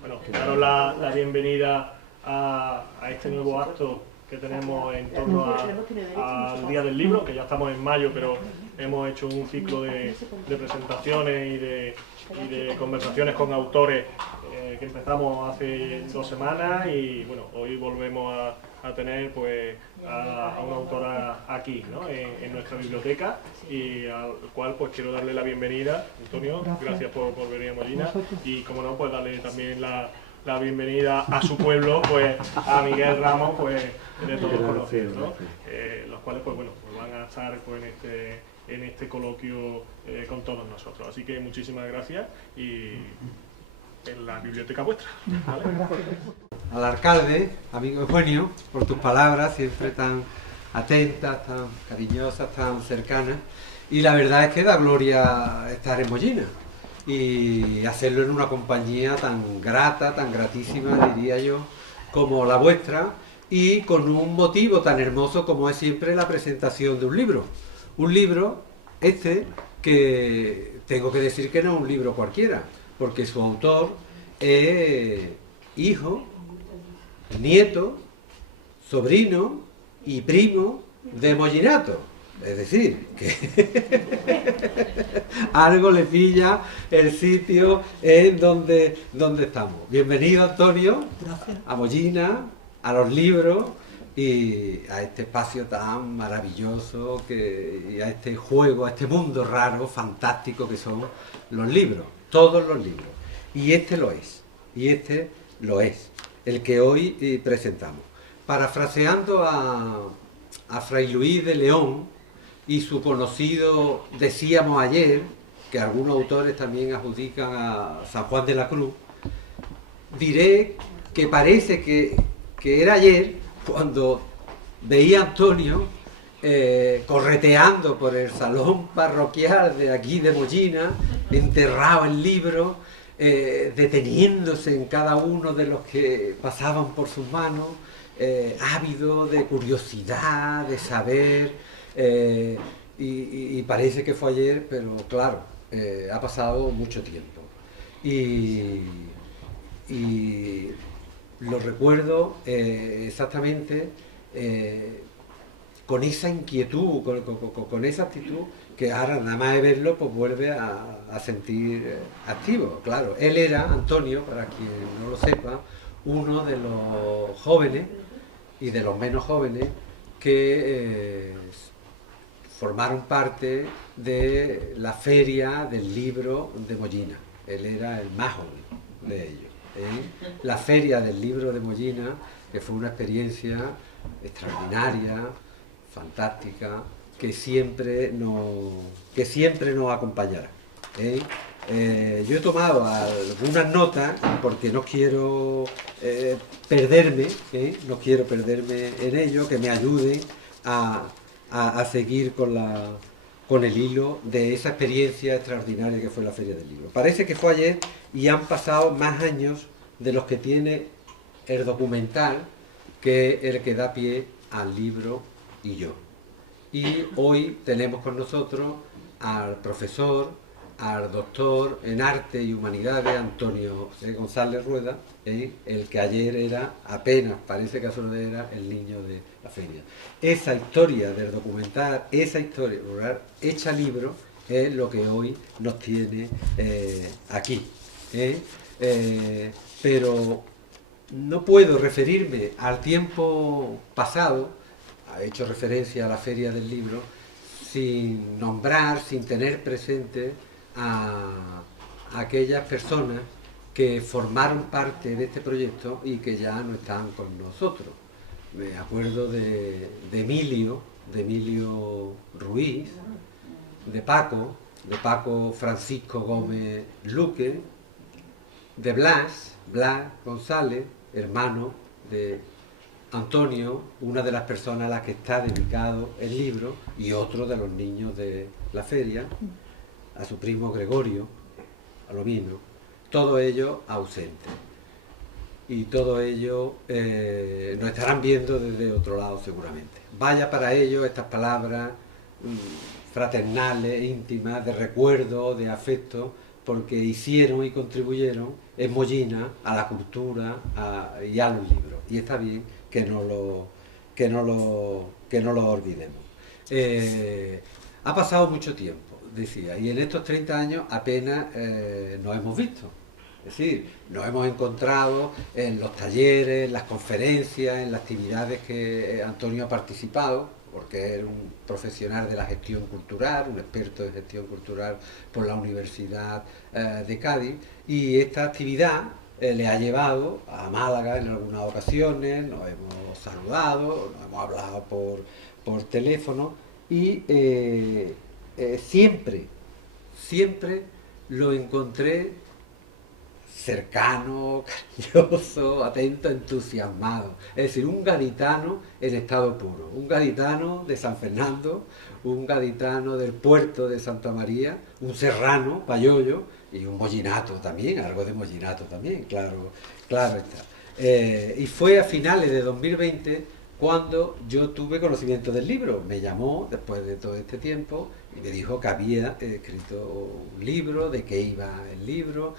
bueno, daros la bienvenida a este nuevo acto que tenemos en torno al Día del Libro, que ya estamos en mayo, pero hemos hecho un ciclo de presentaciones y de conversaciones con autores que empezamos hace 2 semanas y bueno, hoy volvemos a tener pues a una autora aquí, ¿no? en nuestra biblioteca, y al cual pues quiero darle la bienvenida. Antonio, gracias por venir a Mollina, y como no, pues darle también la bienvenida a su pueblo, pues a Miguel Ramos, pues de todos conocidos, ¿no? Los cuales pues bueno, pues van a estar pues en este coloquio con todos nosotros. Así que muchísimas gracias y en la biblioteca vuestra, ¿vale? Al alcalde, amigo Eugenio, por tus palabras siempre tan atentas, tan cariñosas, tan cercanas, y la verdad es que da gloria estar en Mollina y hacerlo en una compañía tan grata, tan gratísima, diría yo, como la vuestra, y con un motivo tan hermoso como es siempre la presentación de un libro. Un libro, que tengo que decir que no es un libro cualquiera, porque su autor es hijo, nieto, sobrino y primo de Mollinato. Es decir, que algo le pilla el sitio en donde estamos. Bienvenido, Antonio. Gracias. A Mollina, a los libros y a este espacio tan maravilloso y a este juego, a este mundo raro, fantástico que son los libros, todos los libros. Y este lo es, el que hoy presentamos. Parafraseando a Fray Luis de León y su conocido "decíamos ayer", que algunos autores también adjudican a San Juan de la Cruz, diré que parece que era ayer cuando veía a Antonio correteando por el salón parroquial de aquí de Mollina, enterrado en libros, deteniéndose en cada uno de los que pasaban por sus manos, ávido de curiosidad, de saber, y parece que fue ayer, pero claro, ha pasado mucho tiempo. Y lo recuerdo exactamente con esa inquietud, con esa actitud, que ahora nada más de verlo pues vuelve a sentir activo. Claro, él era, Antonio, para quien no lo sepa, uno de los jóvenes y de los menos jóvenes que formaron parte de la feria del libro de Mollina. Él era el más joven de ellos. La feria del libro de Mollina, que fue una experiencia extraordinaria, fantástica, que siempre nos acompañará. Yo he tomado algunas notas porque no quiero perderme, no quiero perderme en ello, que me ayude a seguir con el hilo de esa experiencia extraordinaria que fue la Feria del Libro. Parece que fue ayer y han pasado más años de los que tiene el documental, que es el que da pie al libro y yo. Y hoy tenemos con nosotros al profesor, al doctor en Arte y Humanidades, Antonio González Rueda, el que ayer era, apenas parece que solo era, el niño de la feria. Esa historia del documental, esa historia rural hecha libro, es lo que hoy nos tiene aquí. Pero no puedo referirme al tiempo pasado, ha hecho referencia a la Feria del Libro, sin nombrar, sin tener presente a aquellas personas que formaron parte de este proyecto y que ya no están con nosotros. Me acuerdo de Emilio Ruiz, de Paco Francisco Gómez Luque, de Blas González, hermano de Antonio, una de las personas a las que está dedicado el libro, y otro de los niños de la feria, a su primo Gregorio, a lo mismo, todo ello ausente. Y todo ello nos estarán viendo desde otro lado seguramente. Vaya para ellos estas palabras fraternales, íntimas, de recuerdo, de afecto, porque hicieron y contribuyeron en Mollina a la cultura y a los libros. Y está bien que no lo olvidemos. Ha pasado mucho tiempo, decía, y en estos 30 años apenas nos hemos visto. Es decir, nos hemos encontrado en los talleres, en las conferencias, en las actividades que Antonio ha participado, porque es un profesional de la gestión cultural, un experto de gestión cultural por la Universidad de Cádiz, y esta actividad le ha llevado a Málaga en algunas ocasiones, nos hemos saludado, nos hemos hablado por teléfono, y siempre lo encontré cercano, cariñoso, atento, entusiasmado. Es decir, un gaditano en estado puro, un gaditano de San Fernando, un gaditano del puerto de Santa María, un serrano, payollo, y un mollinato también, algo de mollinato también, claro está. Y fue a finales de 2020 cuando yo tuve conocimiento del libro. Me llamó después de todo este tiempo y me dijo que había escrito un libro, de qué iba el libro.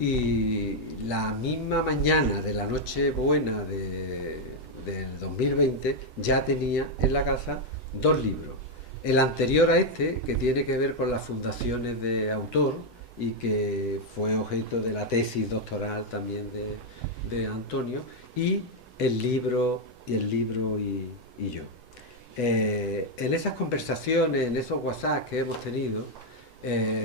Y la misma mañana de la Nochebuena del 2020 ya tenía en la casa 2 libros. El anterior a este, que tiene que ver con las fundaciones de autor y que fue objeto de la tesis doctoral también de Antonio, y el libro y yo. En esas conversaciones, en esos WhatsApp que hemos tenido,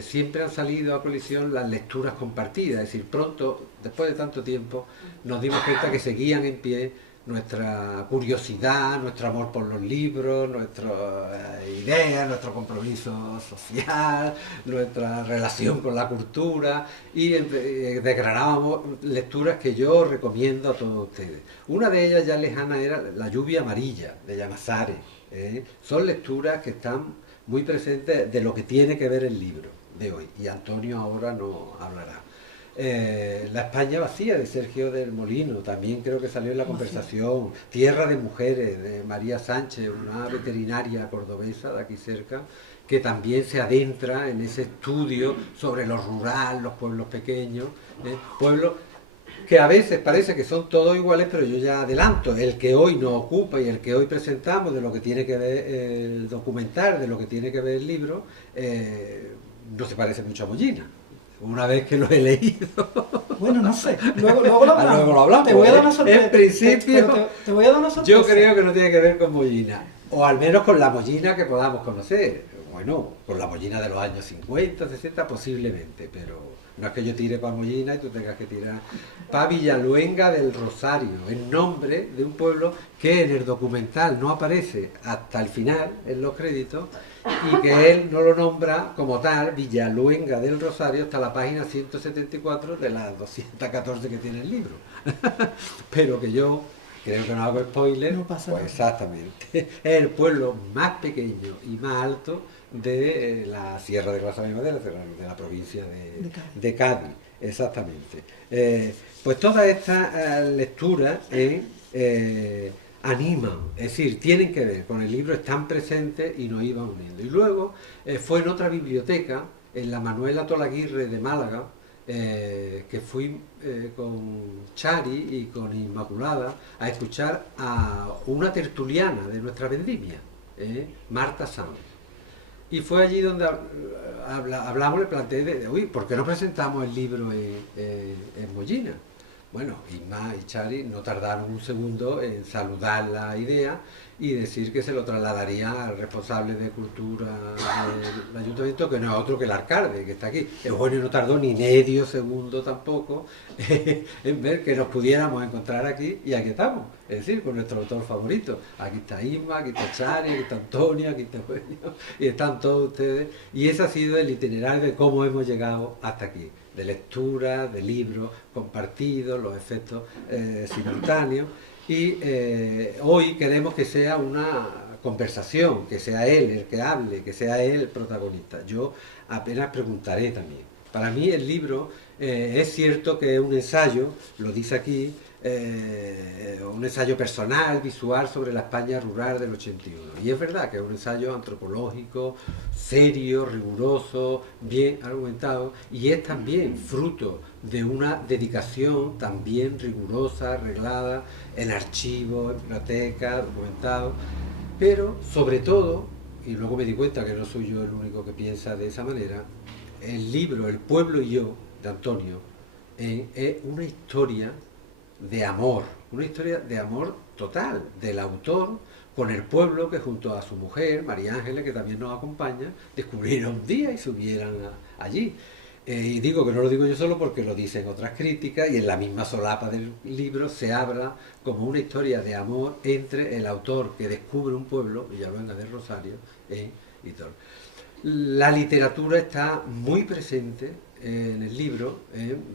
siempre han salido a colisión las lecturas compartidas. Es decir, pronto, después de tanto tiempo, nos dimos cuenta que seguían en pie nuestra curiosidad, nuestro amor por los libros, nuestras ideas, nuestro compromiso social, nuestra relación con la cultura, y desgranábamos lecturas que yo recomiendo a todos ustedes. Una de ellas ya lejana era La lluvia amarilla, de Llamazares. Son lecturas que están muy presentes de lo que tiene que ver el libro de hoy, y Antonio ahora nos hablará. La España vacía, de Sergio del Molino, también creo que salió en la conversación. Tierra de mujeres, de María Sánchez, una veterinaria cordobesa de aquí cerca, que también se adentra en ese estudio sobre lo rural, los pueblos pequeños, pueblos que a veces parece que son todos iguales, pero yo ya adelanto, el que hoy nos ocupa y el que hoy presentamos, de lo que tiene que ver el documental, de lo que tiene que ver el libro, no se parece mucho a Mollina. Una vez que lo he leído. Bueno, no sé. Luego lo hablamos. Luego lo hablamos. Te voy a dar una sorpresa. En principio, te voy a dar una sorpresa. Yo creo que no tiene que ver con Mollina. O al menos con la Mollina que podamos conocer. Bueno, con la Mollina de los años 50, 60, posiblemente. Pero no es que yo tire para Mollina y tú tengas que tirar para Villaluenga del Rosario, el nombre de un pueblo que en el documental no aparece hasta el final, en los créditos, y que él no lo nombra como tal, Villaluenga del Rosario, hasta la página 174 de las 214 que tiene el libro. Pero que yo creo que no hago spoiler, no pasa pues nada. Exactamente. Es el pueblo más pequeño y más alto de la Sierra de Grazalema Madera, de la provincia de Cádiz, exactamente. Pues todas estas lecturas animan, es decir, tienen que ver con el libro, están presentes y nos iban uniendo. Y luego fue en otra biblioteca, en la Manuela Tolaguirre de Málaga, que fui con Chari y con Inmaculada a escuchar a una tertuliana de nuestra vendimia, Marta Sanz. Y fue allí donde hablamos, le planteé uy, ¿por qué no presentamos el libro en Mollina? Bueno, Isma y Chari no tardaron un segundo en saludar la idea y decir que se lo trasladaría al responsable de cultura del ayuntamiento, que no es otro que el alcalde, que está aquí. Eugenio no tardó ni medio segundo tampoco en ver que nos pudiéramos encontrar aquí, y aquí estamos, es decir, con nuestro autor favorito. Aquí está Isma, aquí está Chari, aquí está Antonio, aquí está Eugenio, y están todos ustedes. Y ese ha sido el itinerario de cómo hemos llegado hasta aquí, de lectura, de libros compartidos, los efectos simultáneos. Y hoy queremos que sea una conversación, que sea él el que hable, que sea él el protagonista. Yo apenas preguntaré también. Para mí el libro es cierto que es un ensayo, lo dice aquí, un ensayo personal, visual sobre la España rural del 81. Y es verdad que es un ensayo antropológico, serio, riguroso, bien argumentado, y es también fruto de una dedicación también rigurosa, arreglada, en archivos, en bibliotecas, documentado, pero sobre todo, y luego me di cuenta que no soy yo el único que piensa de esa manera, el libro El pueblo y yo, de Antonio, es una historia de amor total del autor con el pueblo, que junto a su mujer, María Ángeles, que también nos acompaña, descubrieron un día y subieran allí. Y digo que no lo digo yo solo porque lo dicen otras críticas, y en la misma solapa del libro se habla como una historia de amor entre el autor que descubre un pueblo, Villaluenga de Rosario, y todo. La literatura está muy presente en el libro,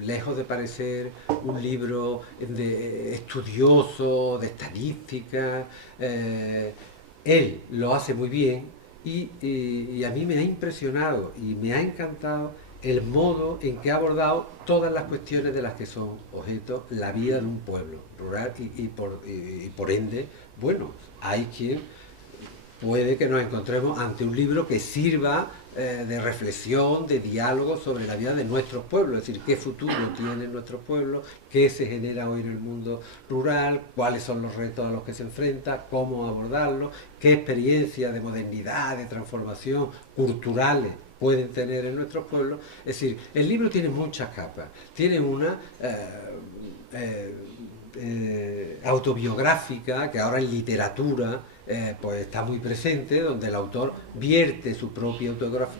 lejos de parecer un libro estudioso, de estadística, él lo hace muy bien, y a mí me ha impresionado y me ha encantado el modo en que ha abordado todas las cuestiones de las que son objeto la vida de un pueblo rural, y por ende, bueno, hay quien puede que nos encontremos ante un libro que sirva de reflexión, de diálogo sobre la vida de nuestros pueblos, es decir, qué futuro tienen nuestros pueblos, qué se genera hoy en el mundo rural, cuáles son los retos a los que se enfrenta, cómo abordarlos, qué experiencias de modernidad, de transformación culturales pueden tener en nuestros pueblos. Es decir, el libro tiene muchas capas, tiene una autobiográfica, que ahora en literatura pues está muy presente, donde el autor vierte su propia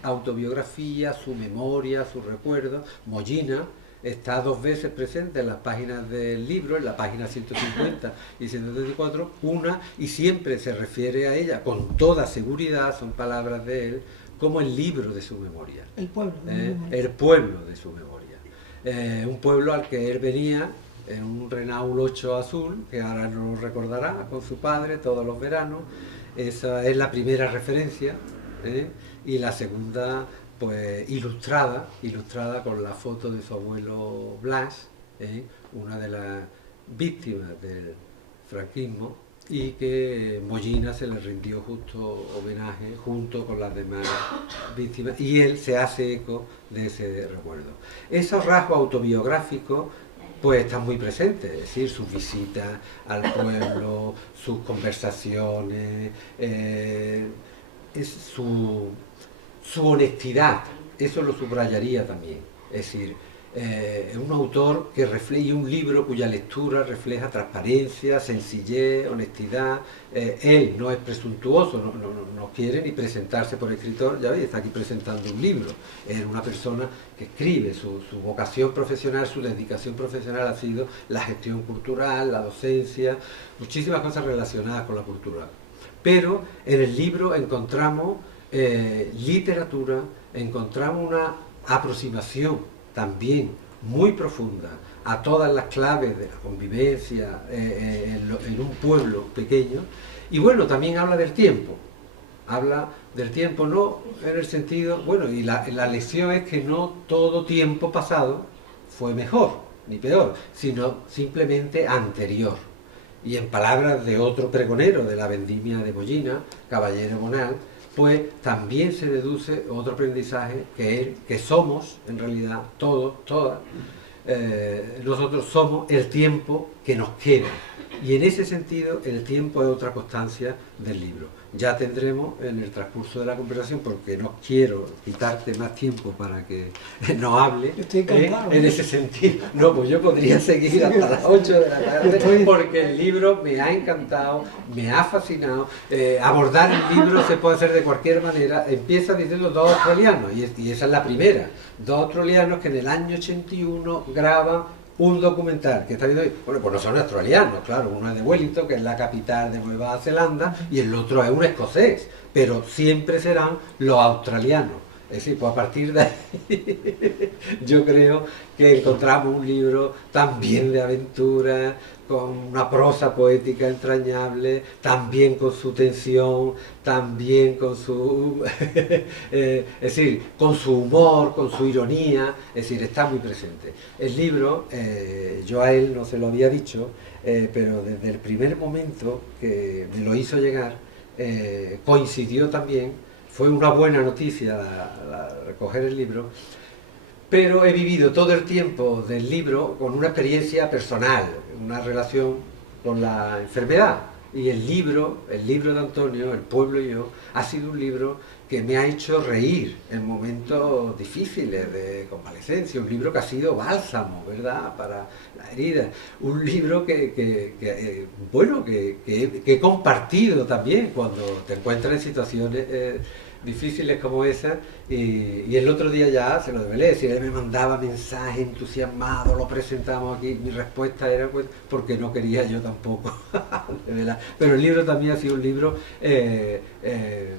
autobiografía, su memoria, sus recuerdos. Mollina está 2 veces presente en las páginas del libro, en la página 150 y 134, y siempre se refiere a ella con toda seguridad, son palabras de él, como el libro de su memoria. El pueblo. El pueblo de su memoria. Un pueblo al que él venía en un Renault 8 azul, que ahora no lo recordará, con su padre todos los veranos. Esa es la primera referencia, y la segunda, pues ilustrada con la foto de su abuelo Blas, una de las víctimas del franquismo, y que Mollina se le rindió justo homenaje junto con las demás víctimas, y él se hace eco de ese recuerdo. Esos rasgos autobiográficos pues están muy presentes, es decir, sus visitas al pueblo, sus conversaciones, su honestidad, eso lo subrayaría también. Es decir, es un autor que refleja, un libro cuya lectura refleja transparencia, sencillez, honestidad. Él no es presuntuoso, no quiere ni presentarse por escritor, ya veis, está aquí presentando un libro. Es una persona que escribe, su vocación profesional, su dedicación profesional ha sido la gestión cultural, la docencia, muchísimas cosas relacionadas con la cultura. Pero en el libro encontramos literatura, encontramos una aproximación también muy profunda a todas las claves de la convivencia en un pueblo pequeño. Y bueno, también habla del tiempo no en el sentido, bueno, y la lección es que no todo tiempo pasado fue mejor ni peor, sino simplemente anterior. Y en palabras de otro pregonero de la vendimia de Mollina, Caballero Bonal, pues también se deduce otro aprendizaje, que somos, en realidad, todas, nosotros somos el tiempo que nos queda. Y en ese sentido, el tiempo es otra constancia del libro. Ya tendremos en el transcurso de la conversación, porque no quiero quitarte más tiempo para que no hable, en ese sentido. No, pues yo podría seguir hasta las 8 de la tarde, porque el libro me ha encantado, me ha fascinado. Abordar el libro se puede hacer de cualquier manera. Empieza diciendo 2 australianos, y esa es la primera. 2 australianos que en el año 81 graban un documental que está viendo hoy. Bueno, pues no son australianos, claro, uno es de Wellington, que es la capital de Nueva Zelanda, y el otro es un escocés, pero siempre serán los australianos. Es decir, pues a partir de ahí yo creo que encontramos un libro también de aventura, con una prosa poética entrañable, también con su tensión, también con su, es decir, con su humor, con su ironía, es decir, está muy presente. El libro, yo a él no se lo había dicho, pero desde el primer momento que me lo hizo llegar, coincidió también, fue una buena noticia recoger el libro, pero he vivido todo el tiempo del libro con una experiencia personal, una relación con la enfermedad. Y el libro de Antonio, El pueblo y yo, ha sido un libro que me ha hecho reír en momentos difíciles de convalecencia, un libro que ha sido bálsamo, ¿verdad?, para la herida, un libro que he compartido también cuando te encuentras en situaciones difíciles como esa, y el otro día ya se lo develé, si él me mandaba mensajes entusiasmados, lo presentamos aquí, mi respuesta era pues porque no quería yo tampoco develar. Pero el libro también ha sido un libro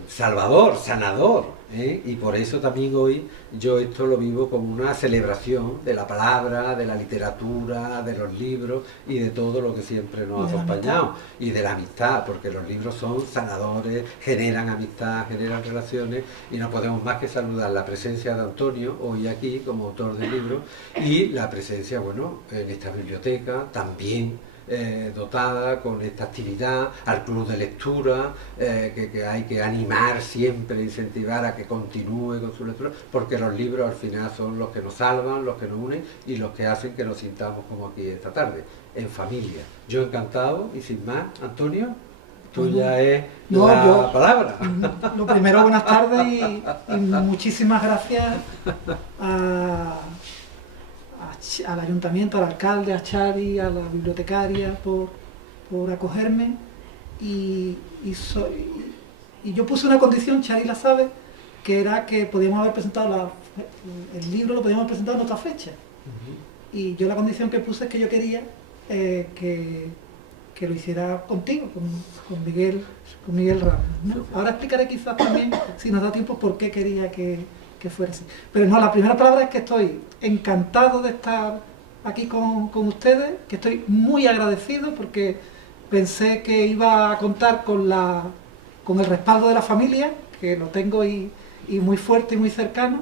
salvador, sanador, y por eso también hoy yo esto lo vivo como una celebración de la palabra, de la literatura, de los libros y de todo lo que siempre nos ha acompañado, y de la amistad, porque los libros son sanadores, generan amistad, generan relaciones, y no podemos más que saludar la presencia de Antonio hoy aquí como autor del libro, y la presencia, bueno, en esta biblioteca también dotada con esta actividad, al club de lectura, que hay que animar siempre, incentivar a que continúe con su lectura, porque los libros al final son los que nos salvan, los que nos unen y los que hacen que nos sintamos como aquí esta tarde, en familia. Yo encantado, y sin más, Antonio, tuya es la palabra. Lo primero, buenas tardes y muchísimas gracias al ayuntamiento, al alcalde, a Chari, a la bibliotecaria por acogerme, y yo puse una condición, Chari la sabe, que era que podíamos haber presentado el libro, lo podíamos haber presentado en otra fecha. Y yo la condición que puse es que yo quería que lo hiciera contigo, con Miguel Ramos, ¿no? Ahora explicaré quizás también, si nos da tiempo, por qué quería que fuera así. Pero no, la primera palabra es que estoy encantado de estar aquí con ustedes, que estoy muy agradecido porque pensé que iba a contar con el respaldo de la familia, que lo tengo y muy fuerte y muy cercano,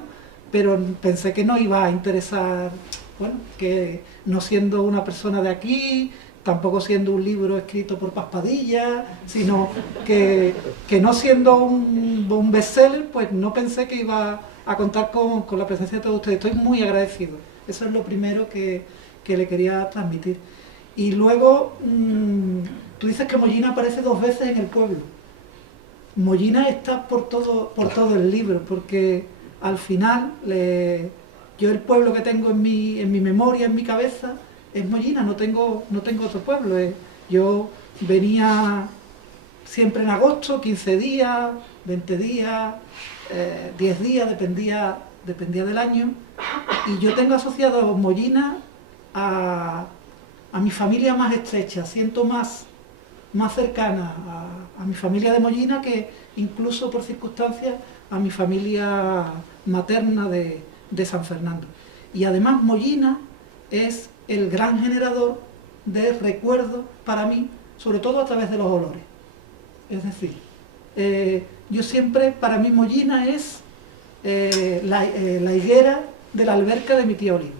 pero pensé que no iba a interesar, bueno, que no siendo una persona de aquí, tampoco siendo un libro escrito por Paspadilla, sino que no siendo un bestseller, pues no pensé que iba a contar con la presencia de todos ustedes. Estoy muy agradecido. Eso es lo primero que le quería transmitir. Y luego, tú dices que Mollina aparece 2 veces en el pueblo. Mollina está por todo el libro, porque al final, yo el pueblo que tengo en mi memoria, en mi cabeza, es Mollina, no tengo otro pueblo. Yo venía siempre en agosto, 15 días, 20 días, 10 días, dependía del año, y yo tengo asociado Mollina a mi familia más estrecha, siento más cercana a mi familia de Mollina que incluso por circunstancias a mi familia materna de San Fernando. Y además Mollina es el gran generador de recuerdos para mí, sobre todo a través de los olores. Es decir, yo siempre, para mí Mollina es la higuera de la alberca de mi tía Oliva.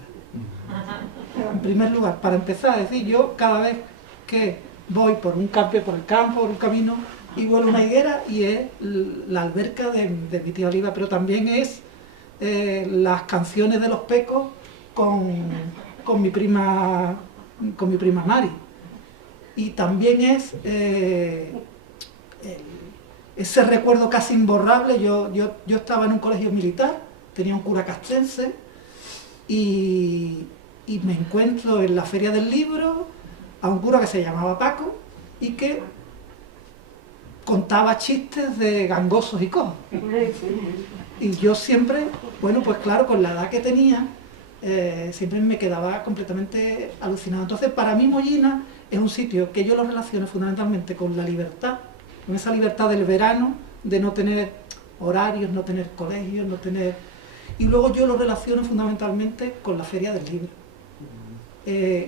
En primer lugar, para empezar, es decir, yo cada vez que voy por el campo, por un camino, y vuelvo a una higuera y es la alberca de mi tía Oliva, pero también es las canciones de los Pecos con mi prima Mari. Y también es ese recuerdo casi imborrable. Yo estaba en un colegio militar, tenía un cura castrense, y me encuentro en la feria del libro a un cura que se llamaba Paco y que contaba chistes de gangosos y cojos. Y yo siempre, bueno, pues claro, con la edad que tenía, siempre me quedaba completamente alucinado. Entonces, para mí Mollina es un sitio que yo lo relaciono fundamentalmente con la libertad, con esa libertad del verano, de no tener horarios, no tener colegios, no tener... Y luego yo lo relaciono fundamentalmente con la Feria del Libro.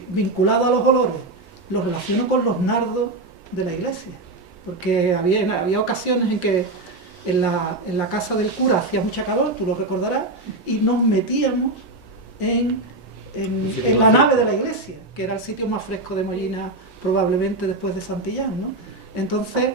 Vinculado a los olores, lo relaciono con los nardos de la iglesia, porque había ocasiones en que en la casa del cura hacía mucha calor, tú lo recordarás, y nos metíamos en la nave de la iglesia, que era el sitio más fresco de Mollina probablemente después de Santillán, ¿no? Entonces,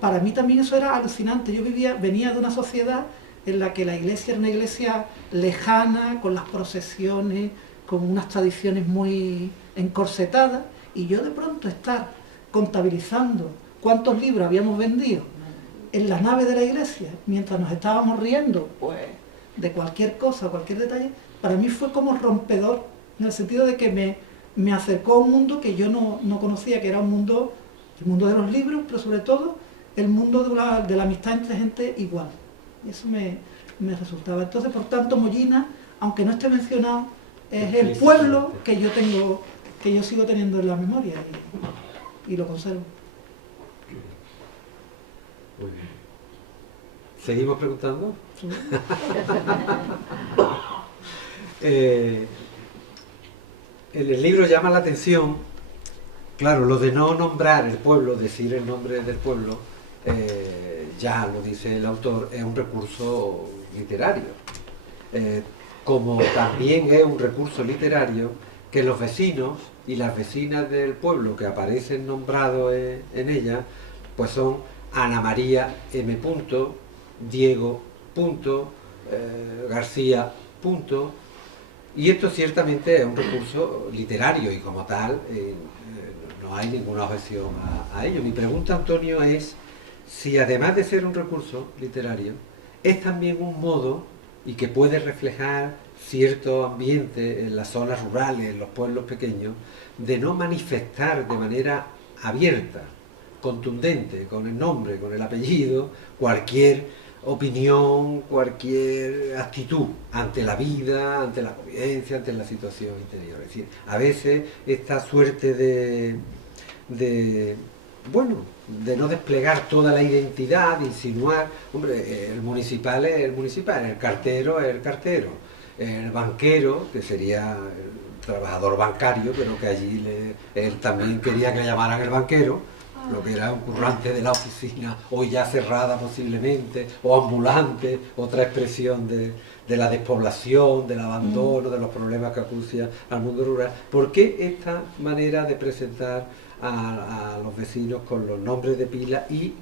para mí también eso era alucinante. Yo venía de una sociedad en la que la iglesia era una iglesia lejana, con las procesiones, con unas tradiciones muy encorsetadas, y yo de pronto estar contabilizando cuántos libros habíamos vendido en la nave de la iglesia, mientras nos estábamos riendo pues de cualquier cosa, cualquier detalle, para mí fue como rompedor, en el sentido de que me acercó a un mundo que yo no conocía, que era el mundo de los libros, pero sobre todo el mundo de la amistad entre gente igual. Y eso me resultaba. Entonces, por tanto, Mollina, aunque no esté mencionado, es el pueblo que yo sigo teniendo en la memoria y lo conservo. Muy bien. ¿Seguimos preguntando? Sí. En el libro llama la atención, claro, lo de no nombrar el pueblo, decir el nombre del pueblo, ya lo dice el autor, es un recurso literario. Como también es un recurso literario que los vecinos y las vecinas del pueblo que aparecen nombrados en ella, pues son Ana María M. Diego García . Y esto ciertamente es un recurso literario y como tal no hay ninguna objeción a ello. Mi pregunta, Antonio, es si además de ser un recurso literario, es también un modo y que puede reflejar cierto ambiente en las zonas rurales, en los pueblos pequeños, de no manifestar de manera abierta, contundente, con el nombre, con el apellido, cualquier opinión, cualquier actitud ante la vida, ante la convivencia, ante la situación interior. Es decir, a veces esta suerte de no desplegar toda la identidad, de insinuar, hombre, el municipal es el municipal, el cartero es el cartero, el banquero, que sería el trabajador bancario, pero que allí él también quería que le llamaran el banquero, lo que era un currante de la oficina, hoy ya cerrada posiblemente, o ambulante, otra expresión de la despoblación, del abandono, de los problemas que acucia al mundo rural. ¿Por qué esta manera de presentar a los vecinos con los nombres de pila y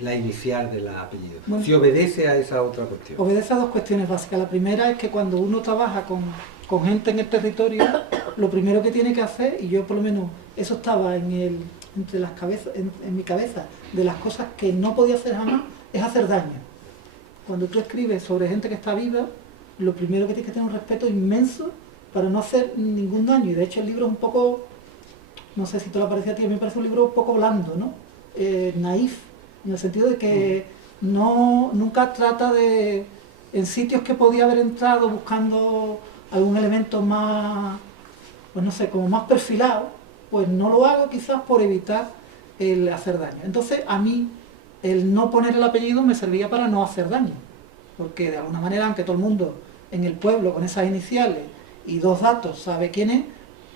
la inicial del apellido? Bueno, si obedece a esa otra cuestión. Obedece a dos cuestiones básicas. La primera es que cuando uno trabaja con gente en el territorio, lo primero que tiene que hacer, y yo por lo menos eso estaba entre las cabezas, en mi cabeza, de las cosas que no podía hacer jamás, es hacer daño. Cuando tú escribes sobre gente que está viva, lo primero que tienes que tener un respeto inmenso para no hacer ningún daño. Y de hecho el libro es un poco, no sé si te lo parece a ti, a mí me parece un libro un poco blando, ¿no? Naif, en el sentido de que nunca trata de, en sitios que podía haber entrado buscando algún elemento más, pues no sé, como más perfilado, pues no lo hago quizás por evitar el hacer daño. Entonces a mí el no poner el apellido me servía para no hacer daño, porque de alguna manera, aunque todo el mundo en el pueblo con esas iniciales y dos datos sabe quién es,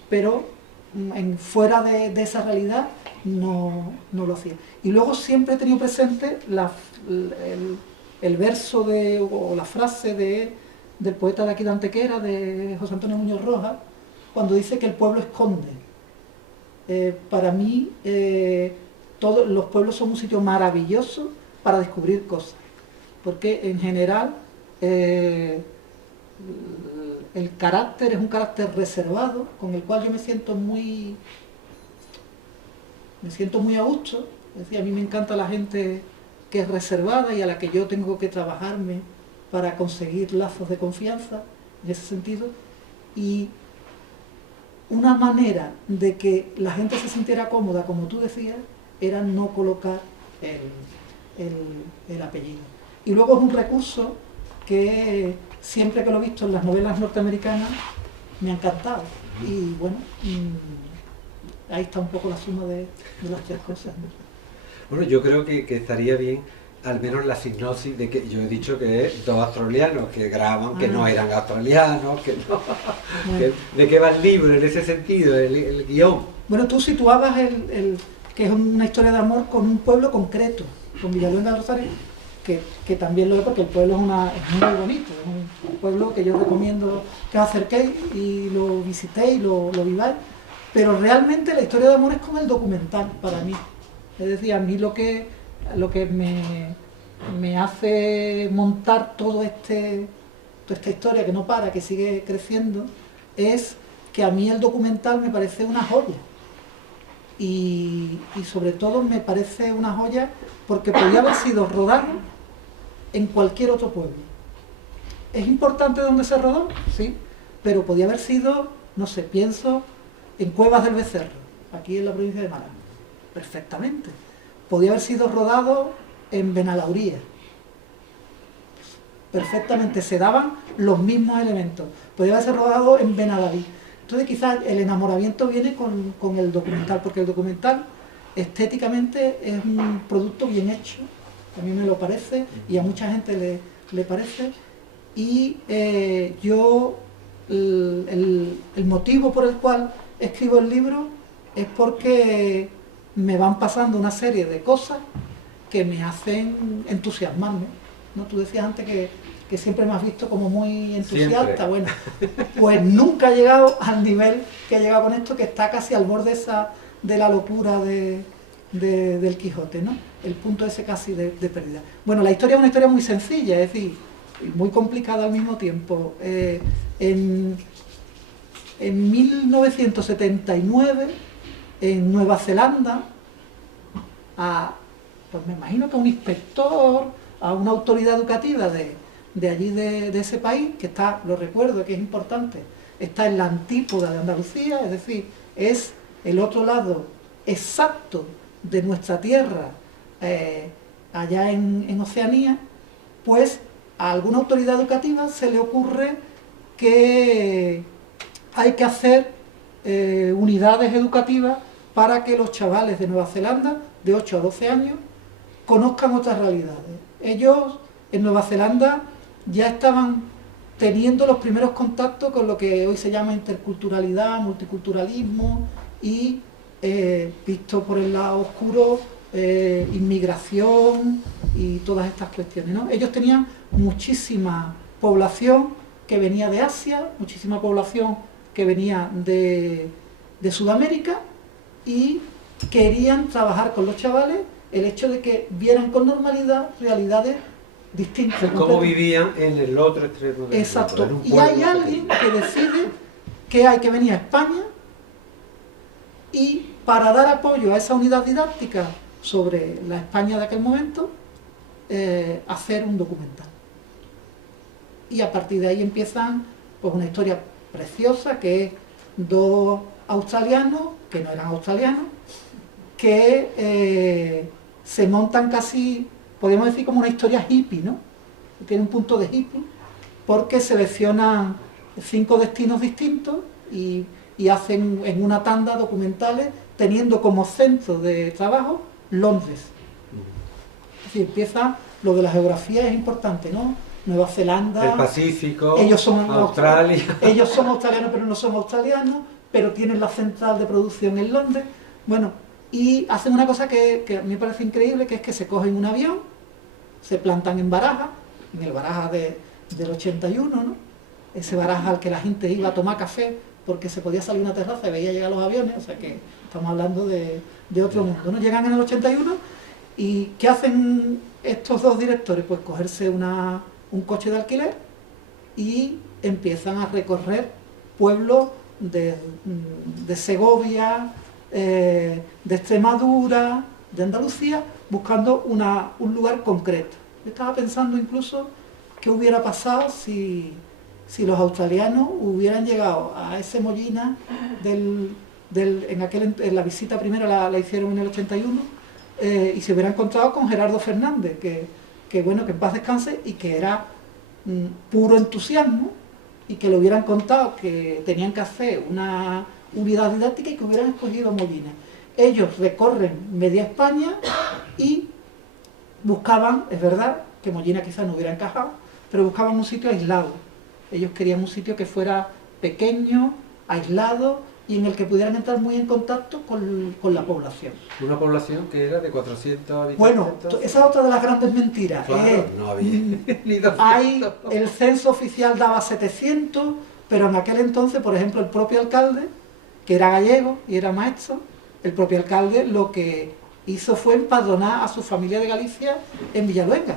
pero fuera de esa realidad no lo hacía. Y luego siempre he tenido presente el verso o la frase del poeta de aquí de Antequera, de José Antonio Muñoz Rojas, cuando dice que el pueblo esconde. Para mí, todos los pueblos son un sitio maravilloso para descubrir cosas, porque en general el carácter es un carácter reservado, con el cual yo me siento muy a gusto. Es decir, a mí me encanta la gente que es reservada y a la que yo tengo que trabajarme para conseguir lazos de confianza, en ese sentido. Y una manera de que la gente se sintiera cómoda, como tú decías, era no colocar el apellido. Y luego es un recurso que siempre que lo he visto en las novelas norteamericanas me ha encantado. Y bueno, ahí está un poco la suma de las tres cosas, ¿no? Bueno, yo creo que estaría bien al menos la sinopsis de que yo he dicho que es dos australianos que graban, que no eran australianos, que no, de qué va el libro en ese sentido, el guión. Bueno, tú situabas que es una historia de amor con un pueblo concreto, con Villaluenga de Rosario, que también lo es porque el pueblo es muy bonito, es un pueblo que yo recomiendo que os acerquéis y lo visitéis, lo viváis, pero realmente la historia de amor es como el documental para mí. Es decir, a mí lo que me hace montar toda esta historia que no para, que sigue creciendo, es que a mí el documental me parece una joya. Y sobre todo me parece una joya porque podía haber sido rodado en cualquier otro pueblo. ¿Es importante dónde se rodó? Sí, pero podía haber sido, no sé, pienso en Cuevas del Becerro, aquí en la provincia de Málaga, perfectamente. Podía haber sido rodado en Benalauría, perfectamente, se daban los mismos elementos. Podía haberse rodado en Benadaví. Entonces quizás el enamoramiento viene con el documental, porque el documental estéticamente es un producto bien hecho, a mí me lo parece y a mucha gente le parece, y yo el motivo por el cual escribo el libro es porque me van pasando una serie de cosas que me hacen entusiasmarme, ¿no? Tú decías antes que siempre me has visto como muy entusiasta. Siempre. Bueno, pues nunca he llegado al nivel que he llegado con esto, que está casi al borde de la locura del Quijote, ¿no? El punto ese casi de pérdida. Bueno, la historia es una historia muy sencilla, es decir, muy complicada al mismo tiempo. En 1979, en Nueva Zelanda, pues me imagino que a un inspector, a una autoridad educativa de allí de ese país, que está, lo recuerdo que es importante, está en la antípoda de Andalucía, es decir, es el otro lado exacto de nuestra tierra, allá en Oceanía, pues a alguna autoridad educativa se le ocurre que hay que hacer unidades educativas para que los chavales de Nueva Zelanda, de 8 a 12 años, conozcan otras realidades. Ellos en Nueva Zelanda ya estaban teniendo los primeros contactos con lo que hoy se llama interculturalidad, multiculturalismo y, visto por el lado oscuro, inmigración y todas estas cuestiones, ¿no? Ellos tenían muchísima población que venía de Asia, muchísima población que venía de Sudamérica, y querían trabajar con los chavales el hecho de que vieran con normalidad realidades distintas. Cómo vivían en el otro extremo del Exacto. mundo. Y hay alguien que decide que hay que venir a España y para dar apoyo a esa unidad didáctica sobre la España de aquel momento, hacer un documental. Y a partir de ahí empiezan pues una historia preciosa, que es dos australianos, que no eran australianos, que se montan casi, podríamos decir, como una historia hippie, ¿no? Tiene un punto de hippie, porque seleccionan 5 destinos distintos y hacen en una tanda documentales, teniendo como centro de trabajo Londres. Es decir, empieza, lo de la geografía es importante, ¿no? Nueva Zelanda, el Pacífico, ellos son Australia. Ellos son australianos, pero no son australianos, pero tienen la central de producción en Londres. Bueno, y hacen una cosa que a mí me parece increíble, que es que se cogen un avión, se plantan en Barajas, en el Barajas del 81, ¿no? Ese Barajas al que la gente iba a tomar café porque se podía salir a una terraza y veía llegar los aviones, o sea que estamos hablando de otro mundo, ¿no? Llegan en el 81 y ¿qué hacen estos dos directores? Pues cogerse un coche de alquiler y empiezan a recorrer pueblos de Segovia, de Extremadura, de Andalucía, buscando un lugar concreto. Yo estaba pensando incluso qué hubiera pasado si los australianos hubieran llegado a ese Mollina en la visita primera la hicieron en el 81, y se hubieran encontrado con Gerardo Fernández, que bueno, que en paz descanse, y que era puro entusiasmo, y que le hubieran contado que tenían que hacer una unidad didáctica y que hubieran escogido Mollina. Ellos recorren media España y buscaban, es verdad, que Mollina quizás no hubiera encajado, pero buscaban un sitio aislado. Ellos querían un sitio que fuera pequeño, aislado, y en el que pudieran entrar muy en contacto con la población. Una población que era de 400 habitantes. Bueno, esa es otra de las grandes mentiras. Claro, no había ni 200. El censo oficial daba 700, pero en aquel entonces, por ejemplo, el propio alcalde, que era gallego y era maestro, el propio alcalde lo que hizo fue empadronar a su familia de Galicia en Villaluenga,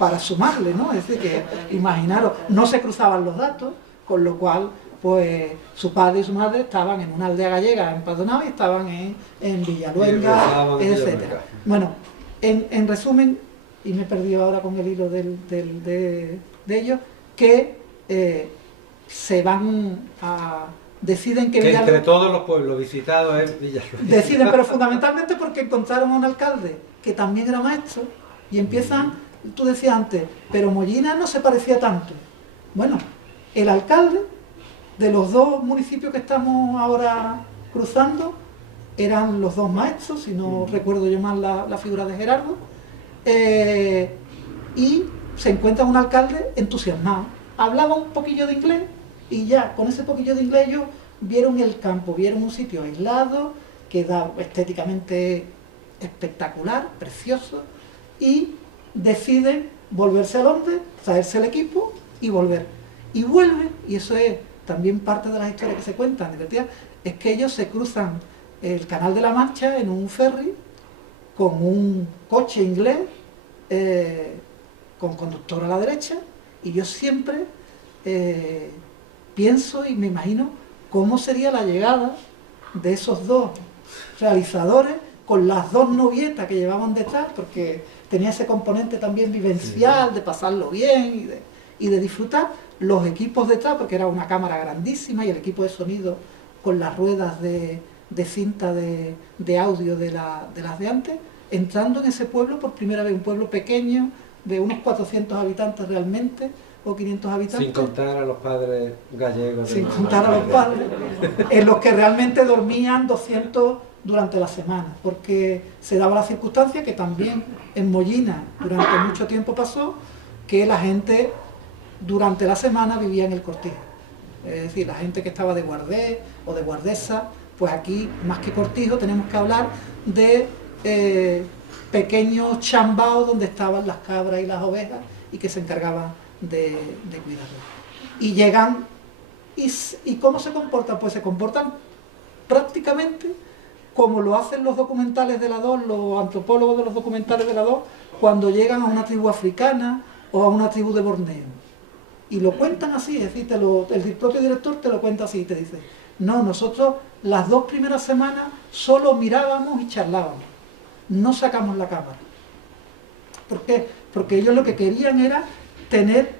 para sumarle, ¿no? Es decir, que imaginaros, no se cruzaban los datos, con lo cual pues su padre y su madre estaban en una aldea gallega empadronados y estaban en Villaluenga, etc. Bueno, en resumen, y me he perdido ahora con el hilo de ellos, que se van a... deciden que entre todos los pueblos visitados es Villaluenga. Deciden, pero fundamentalmente porque encontraron a un alcalde que también era maestro y empiezan, tú decías antes, pero Mollina no se parecía tanto. Bueno, el alcalde de los dos municipios que estamos ahora cruzando eran los dos maestros, si no recuerdo yo mal la figura de Gerardo, y se encuentra un alcalde entusiasmado. Hablaba un poquillo de inglés y ya con ese poquillo de inglés ellos vieron el campo, vieron un sitio aislado, que da estéticamente espectacular, precioso, y deciden volverse a Londres, traerse el equipo y volver. Y vuelven, y eso es también parte de las historias que se cuentan, es que ellos se cruzan el Canal de la Mancha en un ferry con un coche inglés con conductor a la derecha, y yo siempre pienso y me imagino cómo sería la llegada de esos dos realizadores con las dos novietas que llevaban detrás, porque tenía ese componente también vivencial de pasarlo bien y de disfrutar. Los equipos detrás, porque era una cámara grandísima, y el equipo de sonido con las ruedas de cinta de audio de las de antes, entrando en ese pueblo por primera vez, un pueblo pequeño de unos 400 habitantes realmente, o 500 habitantes. Sin contar a los padres gallegos. Sin contar a los padres, en los que realmente dormían 200 durante la semana, porque se daba la circunstancia que también en Mollina durante mucho tiempo pasó que la gente durante la semana vivía en el cortijo. Es decir, la gente que estaba de guardés o de guardesa, pues aquí más que cortijo tenemos que hablar de pequeños chambaos donde estaban las cabras y las ovejas y que se encargaban de cuidarlas. Y llegan, ¿y cómo se comportan? Pues se comportan prácticamente como lo hacen los documentales de la DOS, los antropólogos de los documentales de la DOS, cuando llegan a una tribu africana o a una tribu de Borneo. Y lo cuentan así, es decir, el propio director te lo cuenta así y te dice, no, nosotros las 2 primeras semanas solo mirábamos y charlábamos, no sacamos la cámara. ¿Por qué? Porque ellos lo que querían era tener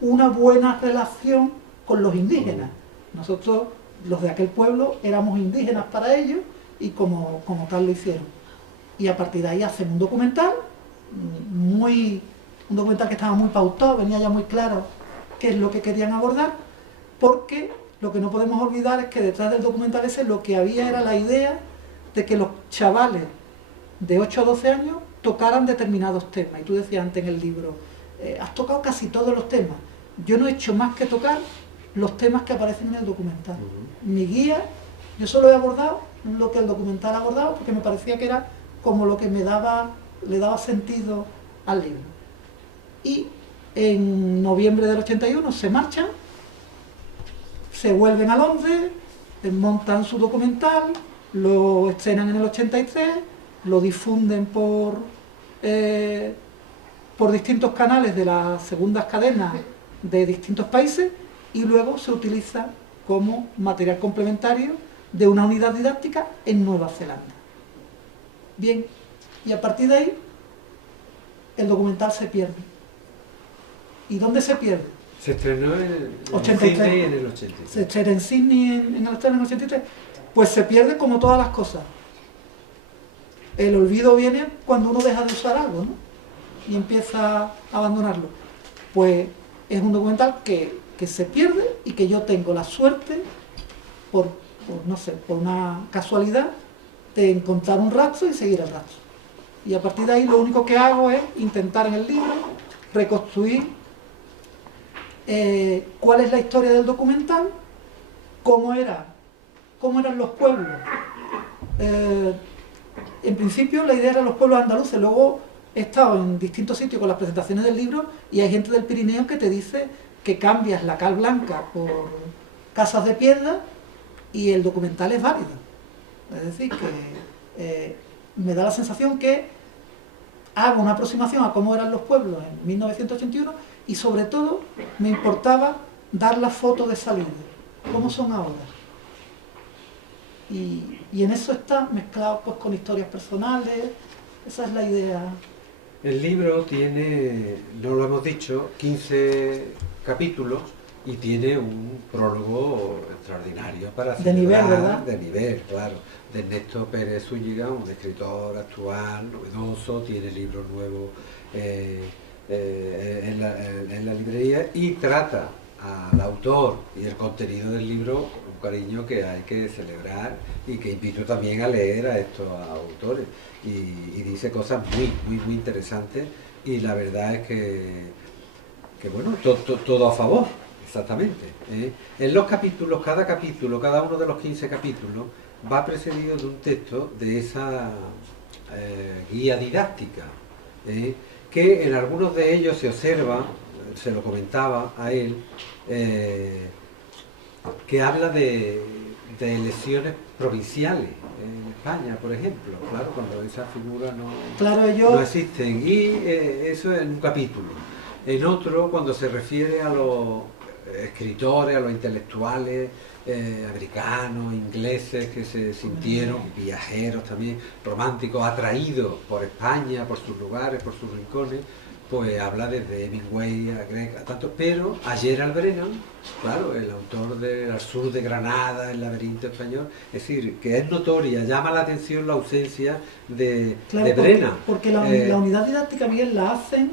una buena relación con los indígenas. Nosotros, los de aquel pueblo, éramos indígenas para ellos y como tal lo hicieron. Y a partir de ahí hacen un documental, un documental que estaba muy pautado, venía ya muy claro qué es lo que querían abordar, porque lo que no podemos olvidar es que detrás del documental ese lo que había era la idea de que los chavales de 8 a 12 años tocaran determinados temas. Y tú decías antes en el libro, has tocado casi todos los temas. Yo no he hecho más que tocar los temas que aparecen en el documental. Mi guía, yo solo he abordado lo que el documental ha abordado, porque me parecía que era como lo que le daba sentido al libro. Y en noviembre del 81 se marchan, se vuelven a Londres, montan su documental, lo estrenan en el 83, lo difunden por distintos canales de las segundas cadenas de distintos países, y luego se utiliza como material complementario de una unidad didáctica en Nueva Zelanda. Bien, y a partir de ahí el documental se pierde. ¿Y dónde se pierde? Se estrenó en 83. Sydney en el 83. Se estrena en Sydney en el 83. Pues se pierde como todas las cosas. El olvido viene cuando uno deja de usar algo, ¿no? Y empieza a abandonarlo. Pues es un documental que se pierde y que yo tengo la suerte, no sé, por una casualidad, de encontrar un rastro y seguir el rastro. Y a partir de ahí lo único que hago es intentar en el libro reconstruir cuál es la historia del documental, cómo eran los pueblos. En principio la idea eran los pueblos andaluces, luego he estado en distintos sitios con las presentaciones del libro y hay gente del Pirineo que te dice que cambias la cal blanca por casas de piedra y el documental es válido. Es decir, que me da la sensación que hago una aproximación a cómo eran los pueblos en 1981 y sobre todo me importaba dar la foto de salida, cómo son ahora. Y en eso está mezclado pues con historias personales, esa es la idea. El libro tiene, no lo hemos dicho, 15 capítulos y tiene un prólogo extraordinario para de nivel, ¿verdad? De nivel, claro. De Ernesto Pérez Zúñiga, un escritor actual, novedoso, tiene libros nuevos en la librería y trata al autor y el contenido del libro con un cariño que hay que celebrar y que invito también a leer a estos autores. Y dice cosas muy interesantes y la verdad es que bueno, todo a favor, exactamente. En los capítulos, cada uno de los 15 capítulos va precedido de un texto de esa guía didáctica, que en algunos de ellos se observa, se lo comentaba a él, que habla de elecciones provinciales en España, por ejemplo, claro, cuando esas figuras no existen, y eso en un capítulo. En otro, cuando se refiere a los escritores, a los intelectuales americanos, ingleses, que se sintieron viajeros también, románticos, atraídos por España, por sus lugares, por sus rincones, pues habla desde Hemingway a Greg, tanto, pero a Gerald Brennan, claro, el autor de Al sur de Granada, El laberinto español, es decir, que es notoria, llama la atención la ausencia de Brennan. Porque la unidad didáctica, Miguel, la hacen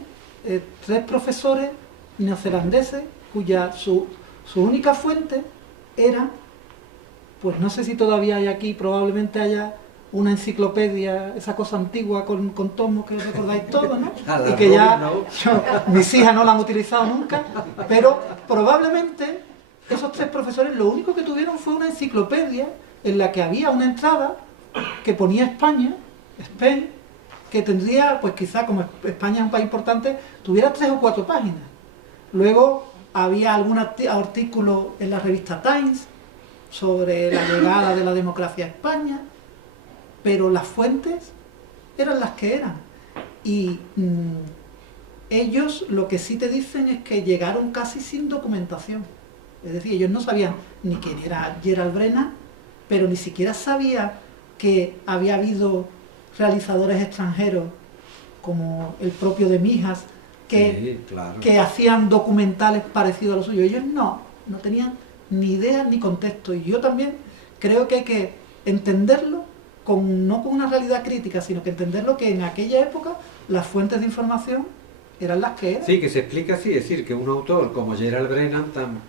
3 profesores neozelandeses cuya su única fuente era, pues no sé si todavía hay aquí, probablemente haya una enciclopedia, esa cosa antigua con tomos que recordáis todos, ¿no? Y que ya mis hijas no la han utilizado nunca, pero probablemente esos 3 profesores lo único que tuvieron fue una enciclopedia en la que había una entrada que ponía España, Spain, que tendría, pues quizá como España es un país importante, tuviera 3 o 4 páginas. Luego había algún artículo en la revista Times sobre la llegada de la democracia a España, pero las fuentes eran las que eran. Y ellos lo que sí te dicen es que llegaron casi sin documentación. Es decir, ellos no sabían ni quién era Gerald Brennan, pero ni siquiera sabían que había habido realizadores extranjeros, como el propio de Mijas, que hacían documentales parecidos a los suyos. Ellos no tenían ni idea ni contexto. Y yo también creo que hay que entenderlo no con una realidad crítica, sino que entenderlo que en aquella época las fuentes de información eran las que eran. Sí, que se explica así, es decir, que un autor como Gerald Brennan, tan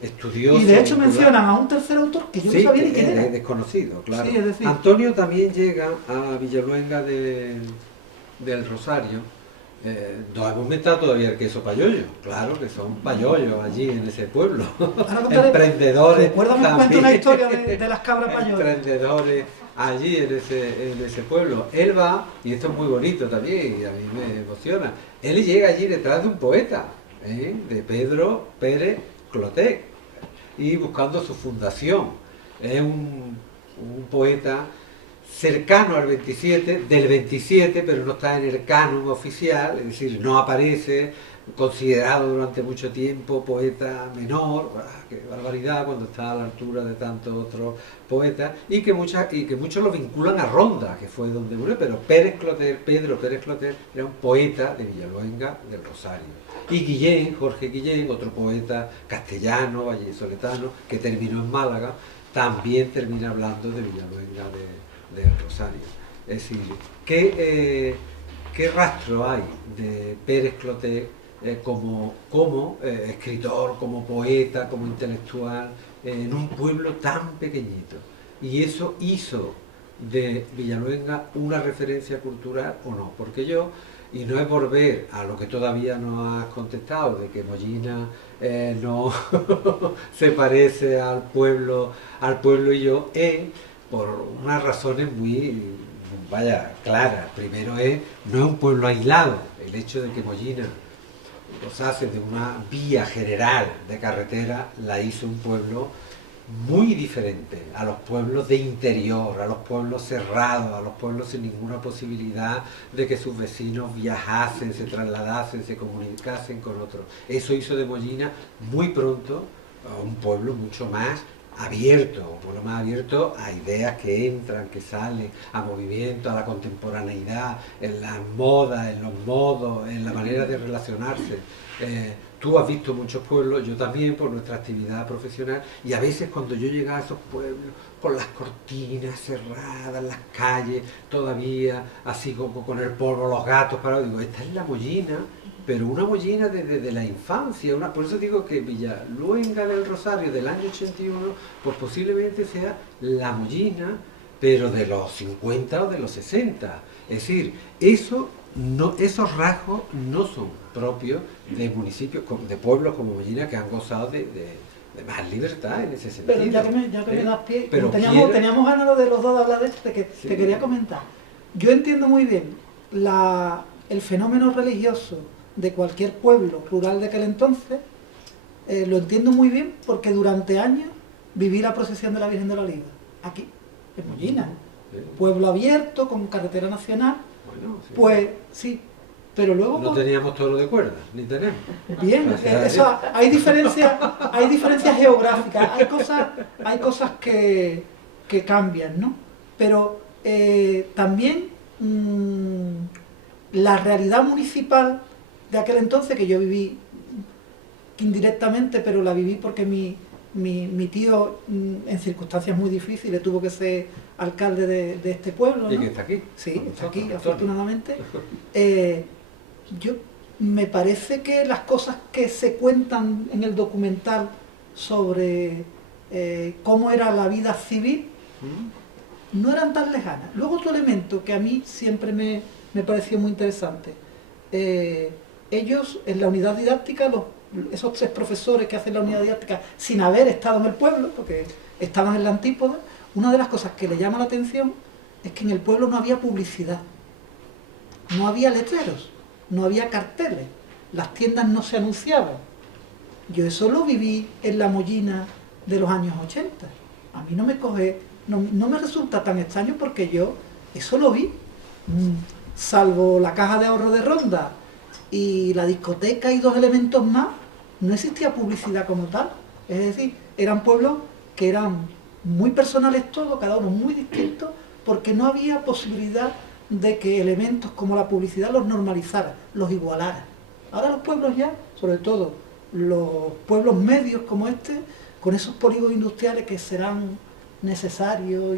estudioso... Y de hecho mencionan a un tercer autor que yo no sabía ni quién era. Es desconocido, claro. Sí, es decir, Antonio también llega a Villaluenga del Rosario. No hemos metido todavía el queso payollo, claro que son payollos allí en ese pueblo. Emprendedores. Recuérdame un cuento, una historia de las cabras payollas. Emprendedores allí en ese pueblo. Él va, y esto es muy bonito también, y a mí me emociona, él llega allí detrás de un poeta, de Pedro Pérez Clotet, y buscando su fundación. Es un poeta cercano al 27, del 27, pero no está en el canon oficial, es decir, no aparece, considerado durante mucho tiempo poeta menor, qué barbaridad cuando está a la altura de tantos otros poetas, y que muchos lo vinculan a Ronda, que fue donde murió, pero Pedro Pérez Clotet era un poeta de Villaluenga del Rosario. Y Jorge Guillén, otro poeta castellano, vallisoletano, que terminó en Málaga, también termina hablando de Villaluenga del Rosario. Es decir, ¿qué rastro hay de Pérez Clotet como escritor, como poeta, como intelectual, en un pueblo tan pequeñito? Y eso hizo de Villaluenga una referencia cultural o no, porque yo, y no es volver a lo que todavía no has contestado, de que Mollina no se parece al pueblo y yo, es por unas razones muy, vaya, claras. Primero no es un pueblo aislado, el hecho de que Mollina los hace de una vía general de carretera, la hizo un pueblo muy diferente a los pueblos de interior, a los pueblos cerrados, a los pueblos sin ninguna posibilidad de que sus vecinos viajasen, se trasladasen, se comunicasen con otros. Eso hizo de Mollina muy pronto un pueblo mucho más abierto, a ideas que entran, que salen, a movimiento, a la contemporaneidad, en las modas, en los modos, en la manera de relacionarse. Tú has visto muchos pueblos, yo también, por nuestra actividad profesional, y a veces cuando yo llegaba a esos pueblos, con las cortinas cerradas, las calles todavía, así como con el polvo, los gatos parados, digo, esta es la Mollina, pero una Mollina desde la infancia, por eso digo que Villaluenga del Rosario del año 81, pues posiblemente sea la Mollina, pero de los 50 o de los 60. Es decir, esos rasgos no son propios de municipios, de pueblos como Mollina, que han gozado de más libertad en ese sentido. Pero ya que me das pie, pero teníamos ganas de los dos de hablar de esto, que sí, te quería comentar. Yo entiendo muy bien el fenómeno religioso de cualquier pueblo rural de aquel entonces, lo entiendo muy bien porque durante años viví la procesión de la Virgen de la Oliva, aquí, en Mollina, pueblo abierto, con carretera nacional, bueno, sí. Pues sí, pero luego... No teníamos todo lo de cuerda, ni tenemos. Bien, eso, hay diferencias geográficas, hay cosas que cambian, ¿no? Pero también la realidad municipal de aquel entonces, que yo viví indirectamente, pero la viví porque mi tío, en circunstancias muy difíciles, tuvo que ser alcalde de este pueblo, ¿no? ¿Y que está aquí? Sí, está aquí, afortunadamente. Me parece que las cosas que se cuentan en el documental sobre cómo era la vida civil no eran tan lejanas. Luego otro elemento que a mí siempre me pareció muy interesante. Ellos en la unidad didáctica, esos 3 profesores que hacen la unidad didáctica sin haber estado en el pueblo, porque estaban en la antípoda, una de las cosas que le llama la atención es que en el pueblo no había publicidad, no había letreros, no había carteles, las tiendas no se anunciaban. Yo eso lo viví en la Mollina de los años 80. A mí no me resulta tan extraño porque yo eso lo vi, salvo la caja de ahorro de Ronda y la discoteca y 2 elementos más, no existía publicidad como tal. Es decir, eran pueblos que eran muy personales todos, cada uno muy distintos, porque no había posibilidad de que elementos como la publicidad los normalizara, los igualara. Ahora los pueblos ya, sobre todo los pueblos medios como este, con esos polígonos industriales que serán necesarios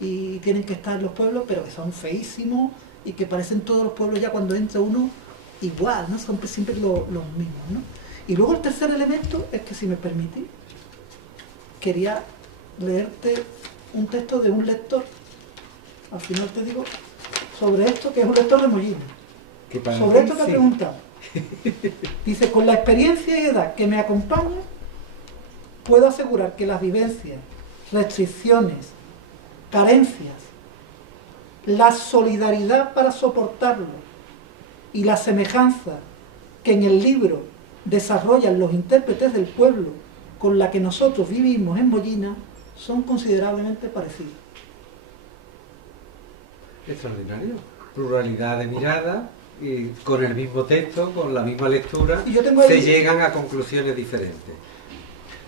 y tienen que estar en los pueblos, pero que son feísimos y que parecen todos los pueblos ya cuando entra uno igual, ¿no? Son siempre los mismos, ¿no? Y luego el tercer elemento es que, si me permitís, quería leerte un texto de un lector, al final te digo, sobre esto, que es un lector de Mollina, sobre esto que ha preguntado. Dice: con la experiencia y edad que me acompaña, puedo asegurar que las vivencias, restricciones, carencias, la solidaridad para soportarlo y la semejanza que en el libro desarrollan los intérpretes del pueblo con la que nosotros vivimos en Mollina son considerablemente parecidas. Extraordinario. Pluralidad de miradas, y con el mismo texto, con la misma lectura, se llegan a conclusiones diferentes.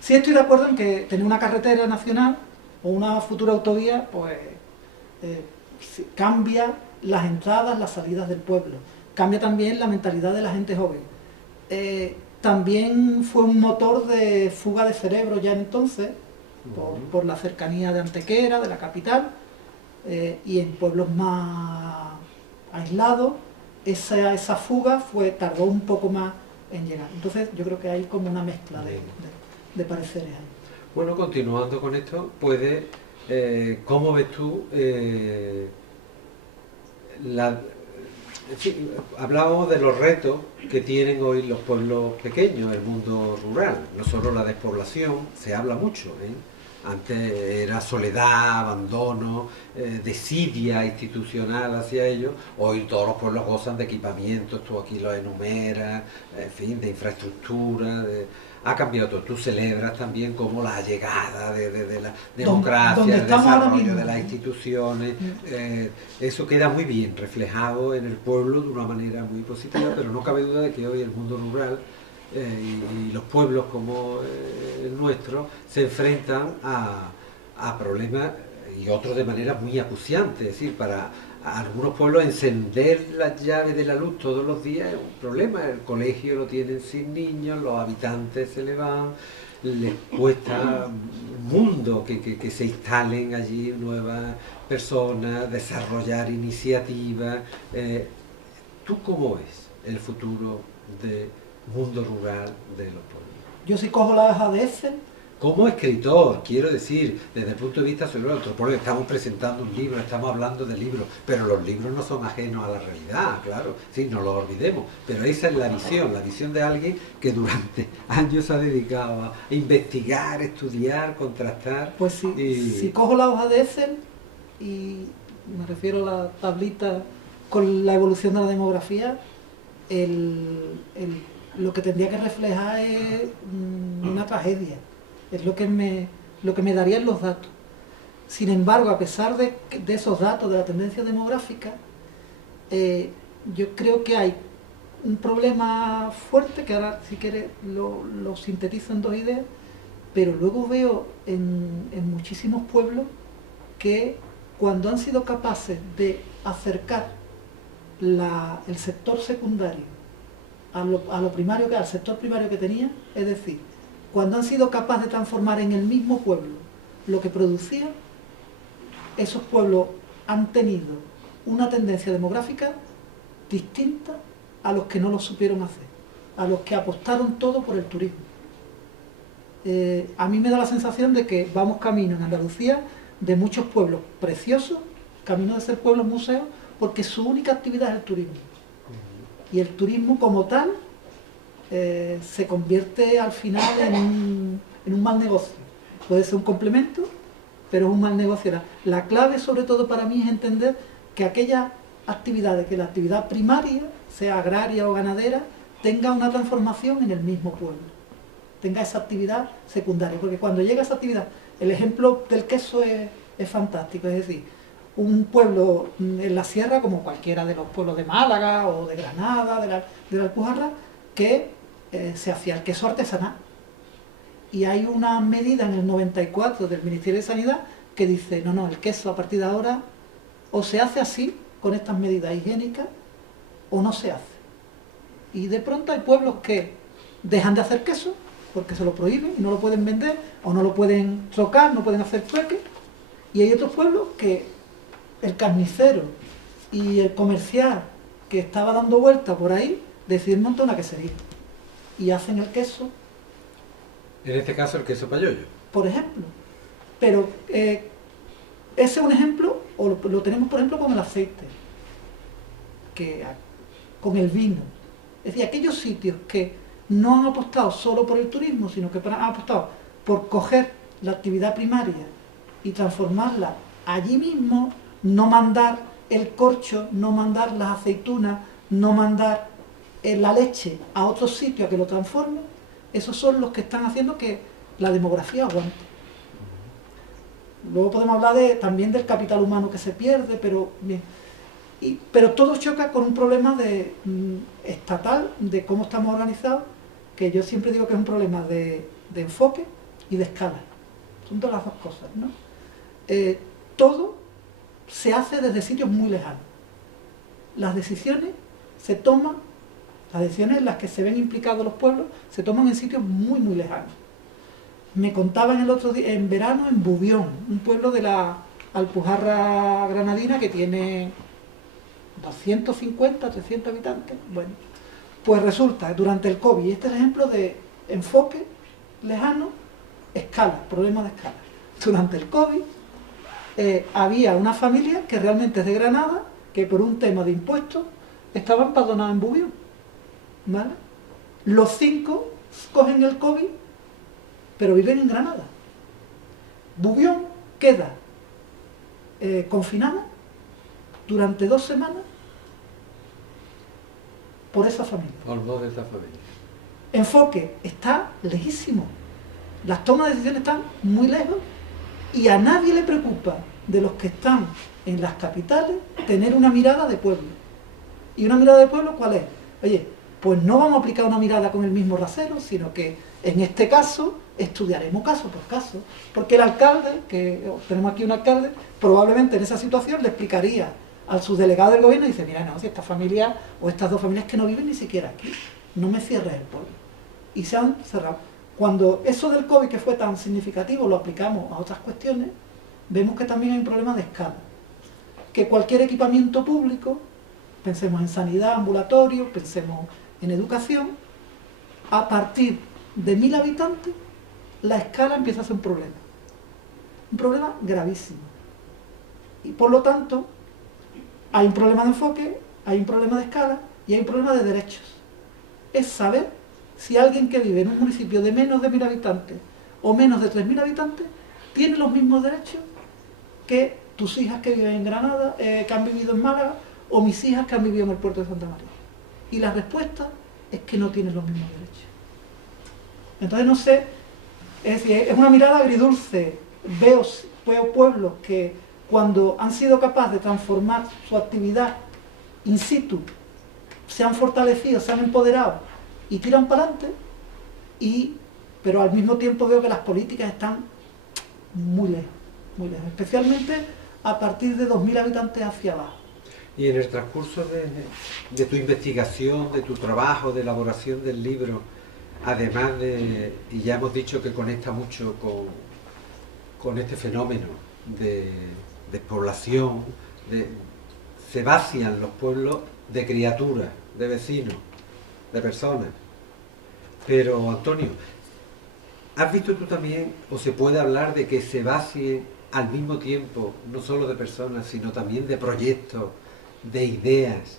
Sí estoy de acuerdo en que tener una carretera nacional o una futura autovía, pues cambia las entradas, las salidas del pueblo, cambia también la mentalidad de la gente joven. También fue un motor de fuga de cerebro ya entonces, por la cercanía de Antequera, de la capital, y en pueblos más aislados, esa fuga tardó un poco más en llegar. Entonces yo creo que hay como una mezcla de pareceres ahí. Bueno, continuando con esto, puede ¿cómo ves tú en fin, hablábamos de los retos que tienen hoy los pueblos pequeños, el mundo rural, no solo la despoblación, se habla mucho, ¿eh? Antes era soledad, abandono, desidia institucional hacia ellos. Hoy todos los pueblos gozan de equipamientos, tú aquí lo enumeras, en fin, de infraestructura. Ha cambiado todo. Tú celebras también como la llegada de la democracia, el desarrollo de las instituciones. Eso queda muy bien reflejado en el pueblo de una manera muy positiva, pero no cabe duda de que hoy el mundo rural y los pueblos como el nuestro se enfrentan a problemas y otros de manera muy acuciante. Es decir, para algunos pueblos encender las llaves de la luz todos los días es un problema. El colegio lo tienen sin niños, los habitantes se le van, les cuesta un mundo que se instalen allí nuevas personas, desarrollar iniciativas. ¿Tú cómo ves el futuro del mundo rural de los pueblos? Yo si cojo la hoja de Excel. Como escritor, quiero decir, desde el punto de vista sobre el antropólogo, estamos presentando un libro, estamos hablando de libros, pero los libros no son ajenos a la realidad, claro, sí, no lo olvidemos, pero esa es la visión de alguien que durante años se ha dedicado a investigar, estudiar, contrastar. Pues sí, si cojo la hoja de Excel, y me refiero a la tablita con la evolución de la demografía, lo que tendría que reflejar es una tragedia. Es lo que me darían los datos. Sin embargo, a pesar de esos datos, de la tendencia demográfica, yo creo que hay un problema fuerte, que ahora si quieres lo sintetizo en dos ideas, pero luego veo en muchísimos pueblos que cuando han sido capaces de acercar el sector secundario a lo primario, al sector primario que tenía, es decir, cuando han sido capaces de transformar en el mismo pueblo lo que producía, esos pueblos han tenido una tendencia demográfica distinta a los que no lo supieron hacer, a los que apostaron todo por el turismo. A mí me da la sensación de que vamos camino en Andalucía de muchos pueblos preciosos, camino de ser pueblos museos, porque su única actividad es el turismo. Y el turismo como tal se convierte al final en un mal negocio. Puede ser un complemento, pero es un mal negocio. La clave sobre todo para mí es entender que aquellas actividades, que la actividad primaria, sea agraria o ganadera, tenga una transformación en el mismo pueblo, tenga esa actividad secundaria, porque cuando llega esa actividad, el ejemplo del queso es fantástico, es decir, un pueblo en la sierra, como cualquiera de los pueblos de Málaga o de Granada, de la Alpujarra, que se hacía el queso artesanal. Y hay una medida en el 94 del Ministerio de Sanidad que dice, no, el queso a partir de ahora o se hace así, con estas medidas higiénicas, o no se hace. Y de pronto hay pueblos que dejan de hacer queso porque se lo prohíben y no lo pueden vender, o no lo pueden trocar, no pueden hacer trueque. Y hay otros pueblos que el carnicero y el comercial que estaba dando vuelta por ahí deciden montar una quesería y hacen el queso. En este caso el queso payollo. Por ejemplo. Pero ese es un ejemplo, o lo tenemos por ejemplo con el aceite, con el vino. Es decir, aquellos sitios que no han apostado solo por el turismo, sino que han apostado por coger la actividad primaria y transformarla allí mismo, no mandar el corcho, no mandar las aceitunas, no mandar la leche a otro sitio a que lo transforme, esos son los que están haciendo que la demografía aguante. Luego podemos hablar también del capital humano que se pierde, pero bien. Pero todo choca con un problema estatal, de cómo estamos organizados, que yo siempre digo que es un problema de enfoque y de escala. Son todas las dos cosas, ¿no? Todo se hace desde sitios muy lejanos. Las decisiones se toman, las decisiones en las que se ven implicados los pueblos, se toman en sitios muy, muy lejanos. Me contaban el otro día, en verano, en Bubión, un pueblo de la Alpujarra granadina que tiene 250, 300 habitantes. Bueno, pues resulta que durante el COVID, este es el ejemplo de enfoque lejano, escala, problema de escala. Durante el COVID, había una familia que realmente es de Granada, que por un tema de impuestos estaba empadronada en Bubión, ¿vale? Los 5 cogen el COVID, pero viven en Granada. Bubión queda confinada durante 2 semanas por esa familia. Por dos de esa familia. Enfoque está lejísimo. Las tomas de decisiones están muy lejos y a nadie le preocupa de los que están en las capitales tener una mirada de pueblo. ¿Y una mirada de pueblo cuál es? Oye, pues no vamos a aplicar una mirada con el mismo rasero, sino que en este caso estudiaremos caso por caso. Porque el alcalde, que tenemos aquí un alcalde, probablemente en esa situación le explicaría al subdelegado del gobierno y dice, mira, no, si esta familia o estas 2 familias que no viven ni siquiera aquí, no me cierres el pueblo. Y se han cerrado. Cuando eso del COVID, que fue tan significativo, lo aplicamos a otras cuestiones, vemos que también hay un problema de escala. Que cualquier equipamiento público, pensemos en sanidad, ambulatorio, pensemos en educación, a partir de 1000 habitantes, la escala empieza a ser un problema gravísimo. Y por lo tanto, hay un problema de enfoque, hay un problema de escala y hay un problema de derechos. Es saber si alguien que vive en un municipio de menos de 1000 habitantes o menos de 3000 habitantes tiene los mismos derechos que tus hijas que viven en Granada, que han vivido en Málaga, o mis hijas que han vivido en el puerto de Santa María. Y la respuesta es que no tienen los mismos derechos. Entonces no sé, es decir, es una mirada agridulce. Veo pueblos que cuando han sido capaces de transformar su actividad in situ, se han fortalecido, se han empoderado y tiran para adelante, pero al mismo tiempo veo que las políticas están muy lejos, especialmente a partir de 2000 habitantes hacia abajo. Y en el transcurso de tu investigación, de tu trabajo, de elaboración del libro, además y ya hemos dicho que conecta mucho con este fenómeno de despoblación, se vacían los pueblos de criaturas, de vecinos, de personas. Pero, Antonio, ¿has visto tú también, o se puede hablar de que se vacíen al mismo tiempo, no solo de personas, sino también de proyectos, de ideas,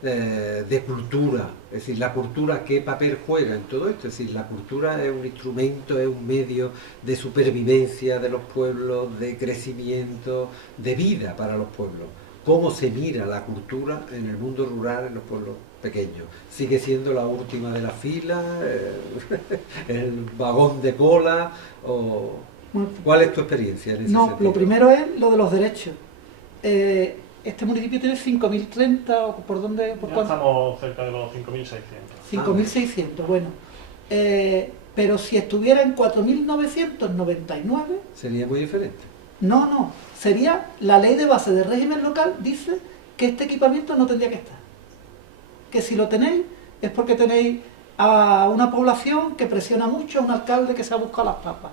de cultura? Es decir, la cultura, ¿qué papel juega en todo esto? Es decir, la cultura es un instrumento, es un medio de supervivencia de los pueblos, de crecimiento, de vida para los pueblos. ¿Cómo se mira la cultura en el mundo rural, en los pueblos pequeños? ¿Sigue siendo la última de la fila, el vagón de cola? ¿Cuál es tu experiencia en ese sentido? Lo primero es lo de los derechos. Este municipio tiene 5.030, ¿o por dónde? ¿Por ya estamos cerca de los 5.600. 5.600, bueno. Pero si estuviera en 4.999... Sería muy diferente. No, sería la ley de base de régimen local, dice que este equipamiento no tendría que estar. Que si lo tenéis es porque tenéis a una población que presiona mucho, a un alcalde que se ha buscado las papas.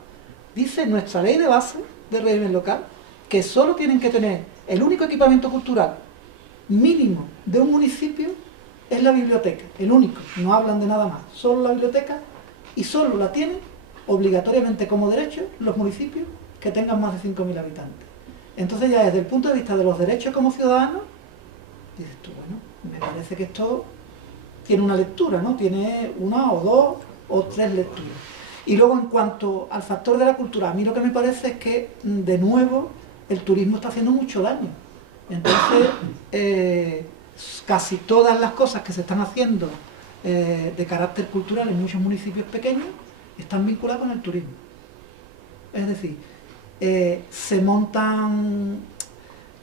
Dice nuestra ley de base de régimen local que solo tienen que tener el único equipamiento cultural mínimo de un municipio es la biblioteca, el único, no hablan de nada más, solo la biblioteca, y solo la tienen obligatoriamente como derecho los municipios que tengan más de 5.000 habitantes. Entonces ya desde el punto de vista de los derechos como ciudadanos, dices tú, bueno, me parece que esto tiene una lectura, ¿no? Tiene una o 2 o 3 lecturas. Y luego en cuanto al factor de la cultura, a mí lo que me parece es que, de nuevo, el turismo está haciendo mucho daño. Entonces, casi todas las cosas que se están haciendo de carácter cultural en muchos municipios pequeños están vinculadas con el turismo. Es decir, se montan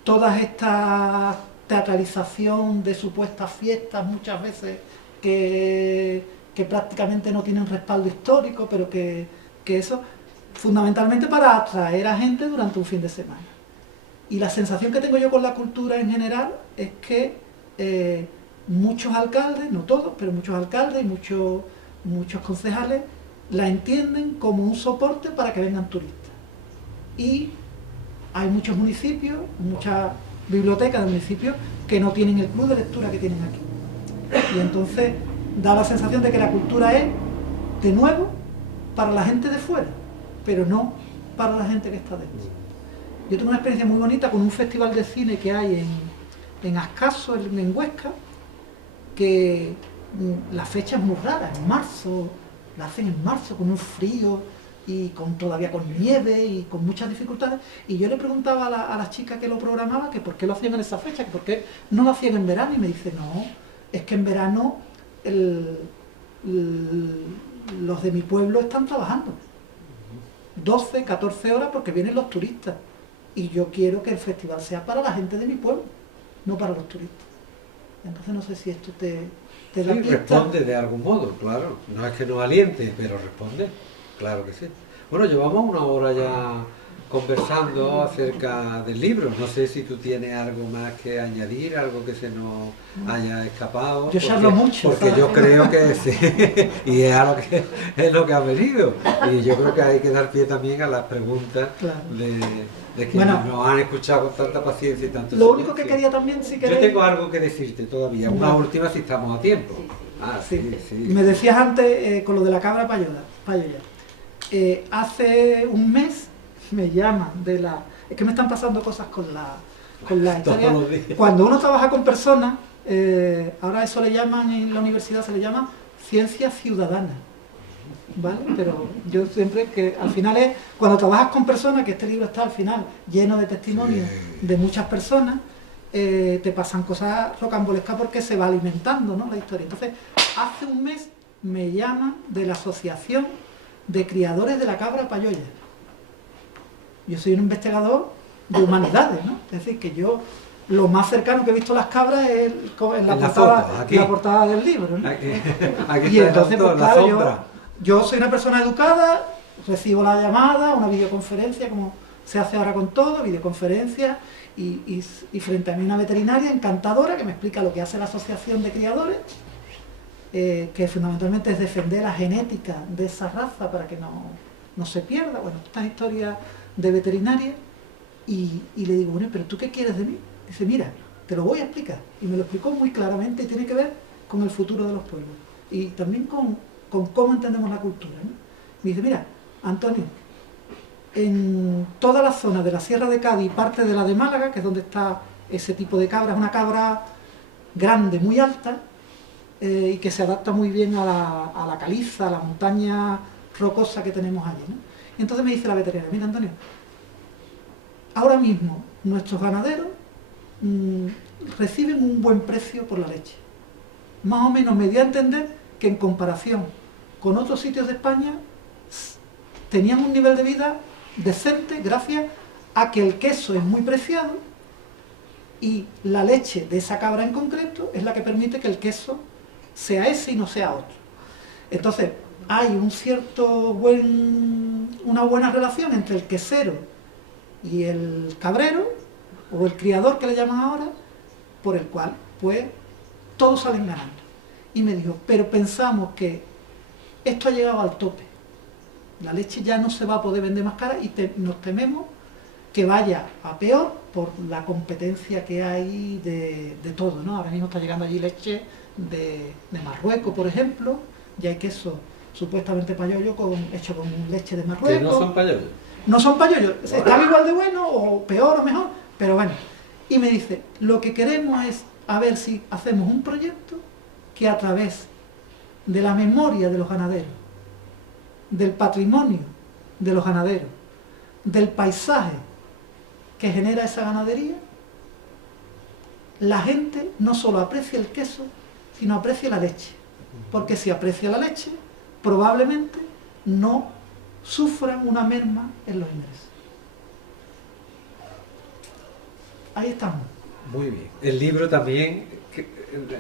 todas estas teatralización de supuestas fiestas, muchas veces que prácticamente no tienen respaldo histórico, pero que eso, fundamentalmente para atraer a gente durante un fin de semana. Y la sensación que tengo yo con la cultura en general es que muchos alcaldes, no todos, pero muchos alcaldes y muchos concejales la entienden como un soporte para que vengan turistas. Y hay muchos municipios, muchas bibliotecas de municipios que no tienen el club de lectura que tienen aquí. Y entonces da la sensación de que la cultura es, de nuevo, para la gente de fuera, pero no para la gente que está dentro. Yo tengo una experiencia muy bonita con un festival de cine que hay en Ascaso, en Huesca, que la fecha es muy rara, en marzo, la hacen en marzo con un frío y todavía con nieve y con muchas dificultades, y yo le preguntaba a la chica que lo programaba que por qué lo hacían en esa fecha, que por qué no lo hacían en verano, y me dice, no, es que en verano los de mi pueblo están trabajando 12, 14 horas porque vienen los turistas, y yo quiero que el festival sea para la gente de mi pueblo, no para los turistas. Entonces no sé si esto te da Sí, pista. responde de algún modo, claro. No es que nos aliente, pero responde. Claro que sí. Bueno, llevamos una hora ya conversando acerca del libro. No sé si tú tienes algo más que añadir, algo que se nos haya escapado. Yo charlo mucho. Porque ¿sabes? yo creo que sí, y es lo que ha venido. Y yo creo que hay que dar pie también a las preguntas Claro. de quienes nos han escuchado con tanta paciencia y tanto Lo único que silencio. quería también, si Yo queréis... tengo algo que decirte todavía, una Vale. última si estamos a tiempo. Ah, sí, sí. Me decías antes con lo de la cabra payoya. Hace un mes me llaman de la... Es que me están pasando cosas con la historia. Todos los días. Cuando uno trabaja con personas, ahora eso le llaman, en la universidad se le llama ciencia ciudadana. ¿Vale? Pero yo siempre que al final es, cuando trabajas con personas, que este libro está al final lleno de testimonios de muchas personas, te pasan cosas rocambolescas porque se va alimentando, ¿no?, la historia. Entonces, hace un mes me llaman de la Asociación de Criadores de la Cabra Payoya. Yo soy un investigador de humanidades, ¿no? Es decir, que yo lo más cercano que he visto a las cabras es en la portada del libro, ¿no? Aquí Y está entonces, la pues claro, sombra. yo soy una persona educada, recibo la llamada, una videoconferencia, como se hace ahora con todo, videoconferencia, y frente a mí una veterinaria encantadora que me explica lo que hace la Asociación de Criadores, que fundamentalmente es defender la genética de esa raza para que no se pierda, bueno, estas historias de veterinaria, y le digo, bueno, pero ¿tú qué quieres de mí? Dice, mira, te lo voy a explicar, y me lo explicó muy claramente y tiene que ver con el futuro de los pueblos, y también con cómo entendemos la cultura, ¿no? Me dice, mira, Antonio, en toda la zona de la Sierra de Cádiz y parte de la de Málaga, que es donde está ese tipo de cabra, es una cabra grande, muy alta, y que se adapta muy bien a la caliza, a la montaña rocosa que tenemos allí, ¿no? Entonces me dice la veterinaria, mira, Antonio, ahora mismo nuestros ganaderos reciben un buen precio por la leche. Más o menos me dio a entender que en comparación con otros sitios de España tenían un nivel de vida decente gracias a que el queso es muy preciado y la leche de esa cabra en concreto es la que permite que el queso sea ese y no sea otro. Entonces hay una buena relación entre el quesero y el cabrero o el criador, que le llaman ahora, por el cual pues todos salen ganando. Y me dijo, pero pensamos que esto ha llegado al tope, la leche ya no se va a poder vender más cara y nos tememos que vaya a peor por la competencia que hay de todo, ¿no? Ahora mismo está llegando allí leche de Marruecos, por ejemplo, ya hay queso supuestamente payoyo hecho con leche de Marruecos. Que no son payoyos. No son payoyos, están igual de bueno o peor o mejor, pero bueno. Y me dice, lo que queremos es a ver si hacemos un proyecto que a través de la memoria de los ganaderos, del patrimonio de los ganaderos, del paisaje que genera esa ganadería, la gente no solo aprecia el queso, sino aprecia la leche. Porque si aprecia la leche, probablemente no sufran una merma en los ingresos. Ahí estamos. Muy bien. El libro también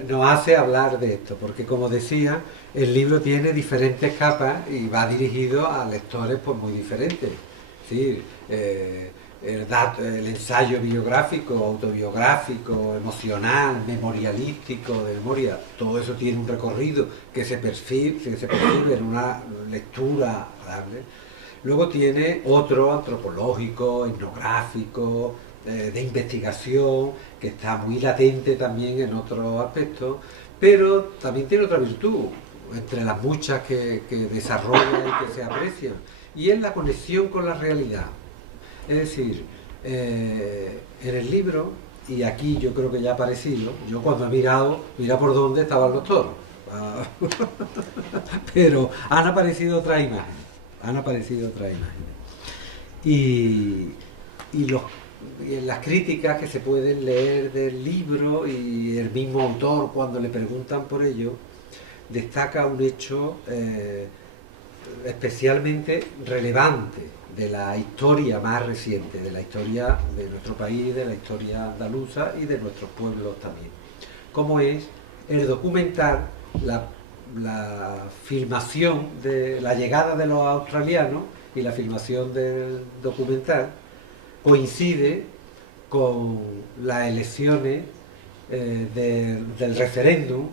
nos hace hablar de esto, porque como decía, el libro tiene diferentes capas y va dirigido a lectores pues muy diferentes. ¿Sí? El ensayo biográfico, autobiográfico, emocional, memorialístico, de memoria, todo eso tiene un recorrido que se percibe en una lectura agradable. Luego tiene otro antropológico, etnográfico, de investigación, que está muy latente también en otros aspectos, pero también tiene otra virtud, entre las muchas que desarrolla y que se aprecian, y es la conexión con la realidad. Es decir, en el libro, y aquí yo creo que ya ha aparecido, yo cuando he mirado, mira por dónde estaban los toros. Pero han aparecido otras imágenes, y las críticas que se pueden leer del libro, y el mismo autor cuando le preguntan por ello, destaca un hecho especialmente relevante de la historia más reciente, de la historia de nuestro país, de la historia andaluza y de nuestros pueblos también, como es el documentar la filmación de la llegada de los australianos, y la filmación del documental coincide con las elecciones del referéndum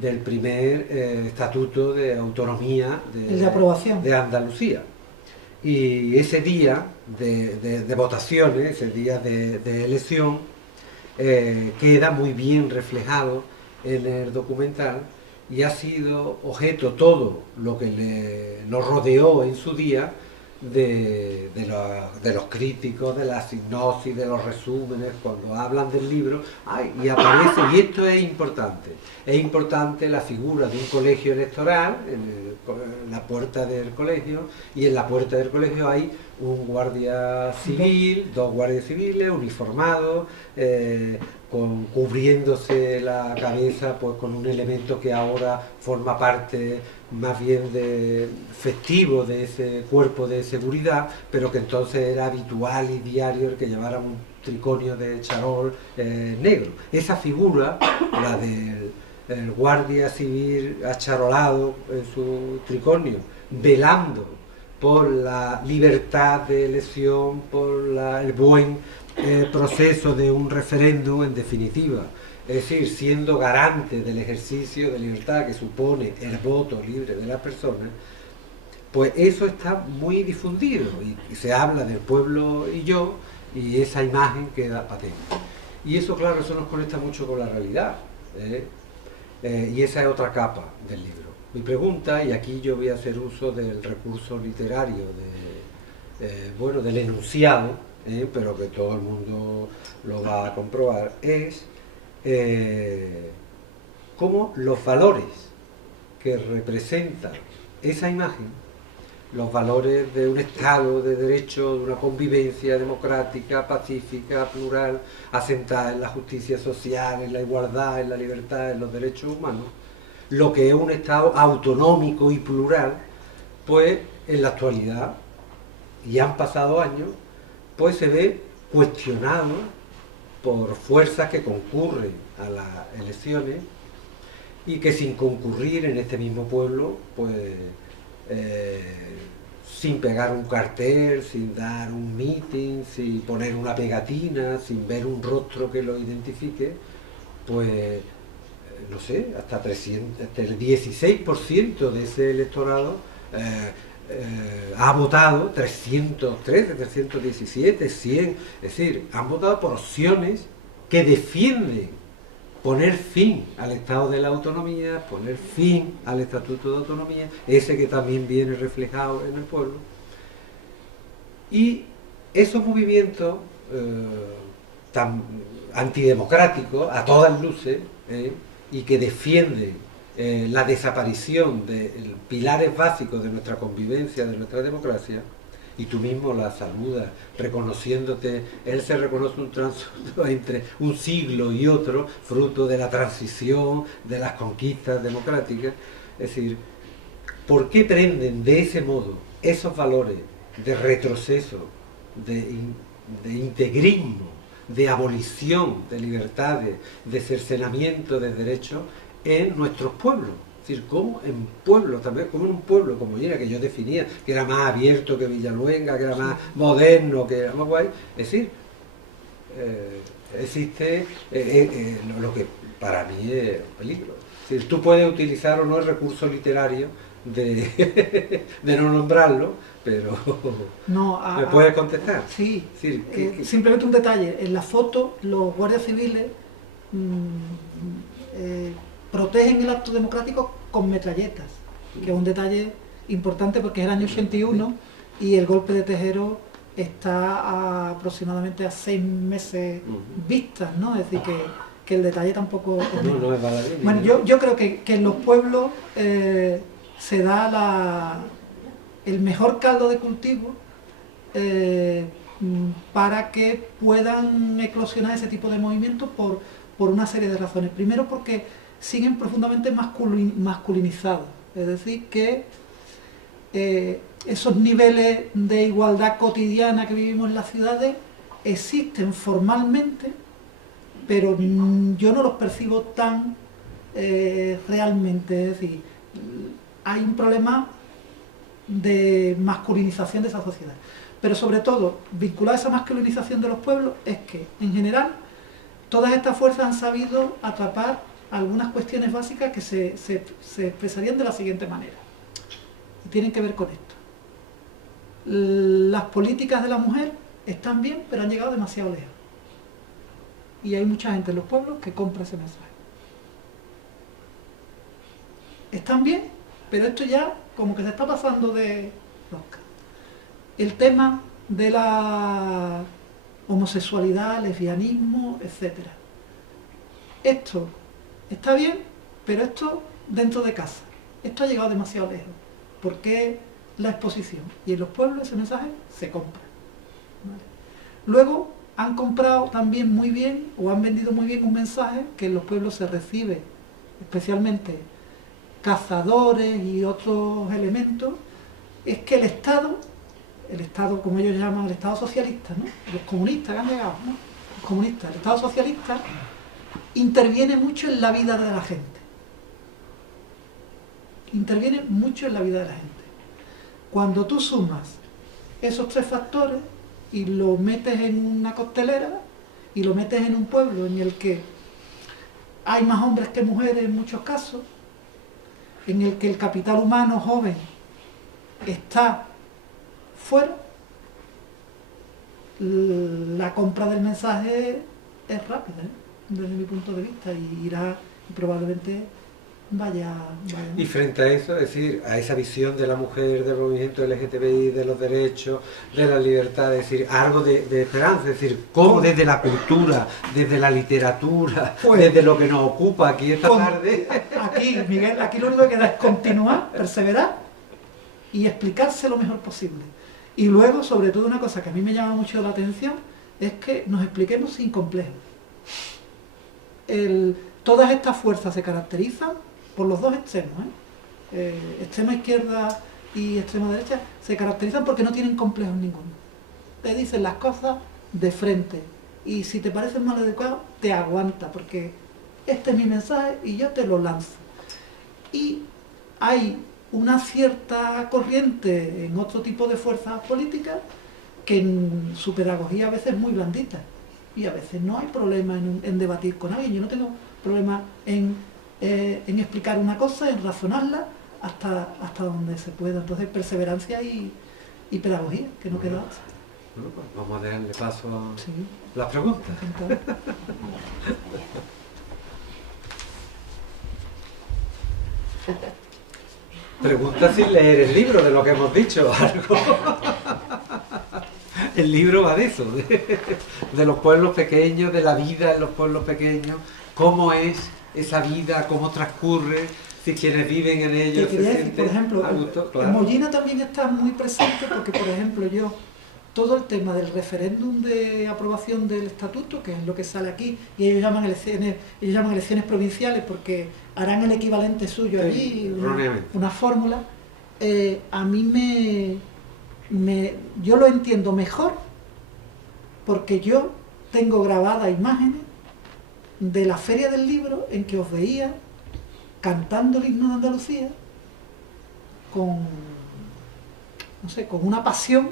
del primer estatuto de autonomía de aprobación de Andalucía. Y ese día de votaciones, ese día de elección, queda muy bien reflejado en el documental, y ha sido objeto todo lo que lo rodeó en su día de los críticos, de la sinopsis, de los resúmenes, cuando hablan del libro, y aparece, y esto es importante la figura de un colegio electoral, en la puerta del colegio, y en la puerta del colegio hay un guardia civil, dos guardias civiles uniformados, cubriéndose la cabeza pues con un elemento que ahora forma parte más bien festivo de ese cuerpo de seguridad, pero que entonces era habitual y diario el que llevara un triconio de charol negro. Esa figura, la del guardia civil acharolado en su triconio, velando por la libertad de elección, por el buen proceso de un referéndum, en definitiva, es decir, siendo garante del ejercicio de libertad que supone el voto libre de las personas, pues eso está muy difundido, y se habla del pueblo y yo, y esa imagen queda patente. Y eso, claro, eso nos conecta mucho con la realidad, y esa es otra capa del libro. Mi pregunta, y aquí yo voy a hacer uso del recurso literario del enunciado, pero que todo el mundo lo va a comprobar, es cómo los valores que representa esa imagen, los valores de un Estado de Derecho, de una convivencia democrática, pacífica, plural, asentada en la justicia social, en la igualdad, en la libertad, en los derechos humanos, lo que es un Estado autonómico y plural, pues en la actualidad, y han pasado años, pues se ve cuestionado por fuerzas que concurren a las elecciones, y que sin concurrir en este mismo pueblo, pues sin pegar un cartel, sin dar un meeting, sin poner una pegatina, sin ver un rostro que lo identifique, pues no sé, hasta el 16% de ese electorado ha votado, 313, 317, 100, es decir, han votado por opciones que defienden poner fin al Estado de la Autonomía, poner fin al Estatuto de Autonomía, ese que también viene reflejado en el pueblo. Y esos movimientos tan antidemocráticos, a todas luces, y que defienden la desaparición de pilares básicos de nuestra convivencia, de nuestra democracia, y tú mismo la saludas, reconociéndote, él se reconoce un tránsito entre un siglo y otro, fruto de la transición, de las conquistas democráticas. Es decir, ¿por qué prenden de ese modo esos valores de retroceso, de integrismo, de abolición de libertades, de cercenamiento de derechos en nuestros pueblos? Es decir, como en pueblos, también como en un pueblo como Llera, que yo definía, que era más abierto que Villaluenga, que era más moderno, que era más guay. Es decir, existe lo que para mí es un peligro. Es decir, tú puedes utilizar o no el recurso literario de no nombrarlo, pero no, ¿me puedes contestar? Sí, es decir, simplemente un detalle. En la foto, los guardias civiles protegen el acto democrático con metralletas, que es un detalle importante porque es el año 81 y el golpe de Tejero está aproximadamente a 6 meses vistas, ¿no? Es decir, que el detalle tampoco... No es baladí. Bueno, yo creo que en los pueblos se da el mejor caldo de cultivo para que puedan eclosionar ese tipo de movimientos por una serie de razones. Primero, porque siguen profundamente masculinizados, es decir, que esos niveles de igualdad cotidiana que vivimos en las ciudades existen formalmente, pero yo no los percibo tan realmente. Es decir, hay un problema de masculinización de esa sociedad. Pero sobre todo, vinculado a esa masculinización de los pueblos, es que, en general, todas estas fuerzas han sabido atrapar algunas cuestiones básicas que se expresarían de la siguiente manera. Y tienen que ver con esto. Las políticas de la mujer están bien, pero han llegado demasiado lejos. Y hay mucha gente en los pueblos que compra ese mensaje. Están bien, pero esto ya como que se está pasando de rosca. El tema de la homosexualidad, lesbianismo, etc. Esto está bien, pero esto dentro de casa. Esto ha llegado demasiado lejos. ¿Por qué la exposición? Y en los pueblos ese mensaje se compra. ¿Vale? Luego han comprado también muy bien, o han vendido muy bien un mensaje que en los pueblos se recibe, especialmente cazadores y otros elementos, es que el Estado como ellos llaman, el Estado socialista, ¿no? Los comunistas que han llegado, ¿no? Los comunistas, el Estado socialista interviene mucho en la vida de la gente. Interviene mucho en la vida de la gente. Cuando tú sumas esos 3 factores y lo metes en una costelera y lo metes en un pueblo en el que hay más hombres que mujeres en muchos casos, en el que el capital humano joven está fuera, la compra del mensaje es rápida, desde mi punto de vista, y irá y probablemente vaya. Y frente a eso, es decir, a esa visión de la mujer, del movimiento LGTBI, de los derechos, de la libertad, es decir, algo de esperanza, es decir, cómo desde la cultura, desde la literatura, pues, desde lo que nos ocupa aquí esta tarde. Aquí, Miguel, aquí lo único que queda es continuar, perseverar y explicarse lo mejor posible. Y luego, sobre todo, una cosa que a mí me llama mucho la atención es que nos expliquemos sin complejos. Todas estas fuerzas se caracterizan por los dos extremos, extrema izquierda y extrema derecha, se caracterizan porque no tienen complejos ninguno. Te dicen las cosas de frente y si te parecen mal adecuadas, te aguanta, porque este es mi mensaje y yo te lo lanzo. Y hay una cierta corriente en otro tipo de fuerzas políticas que en su pedagogía a veces es muy blandita y a veces no hay problema en debatir con alguien. Yo no tengo problema en explicar una cosa, en razonarla hasta donde se pueda. Entonces, perseverancia y pedagogía, que no queda otra. Bueno, pues vamos a darle paso a Sí. las preguntas. Pregunta sin leer el libro de lo que hemos dicho, algo. El libro va de eso, de los pueblos pequeños, de la vida en los pueblos pequeños, cómo es esa vida, cómo transcurre, si quienes viven en ellos se sienten por ejemplo, a gusto, claro. En Mollina también está muy presente porque, por ejemplo, todo el tema del referéndum de aprobación del estatuto, que es lo que sale aquí, y ellos llaman elecciones provinciales porque harán el equivalente suyo allí, una fórmula, a mí yo lo entiendo mejor porque yo tengo grabadas imágenes de la Feria del Libro en que os veía cantando el himno de Andalucía con una pasión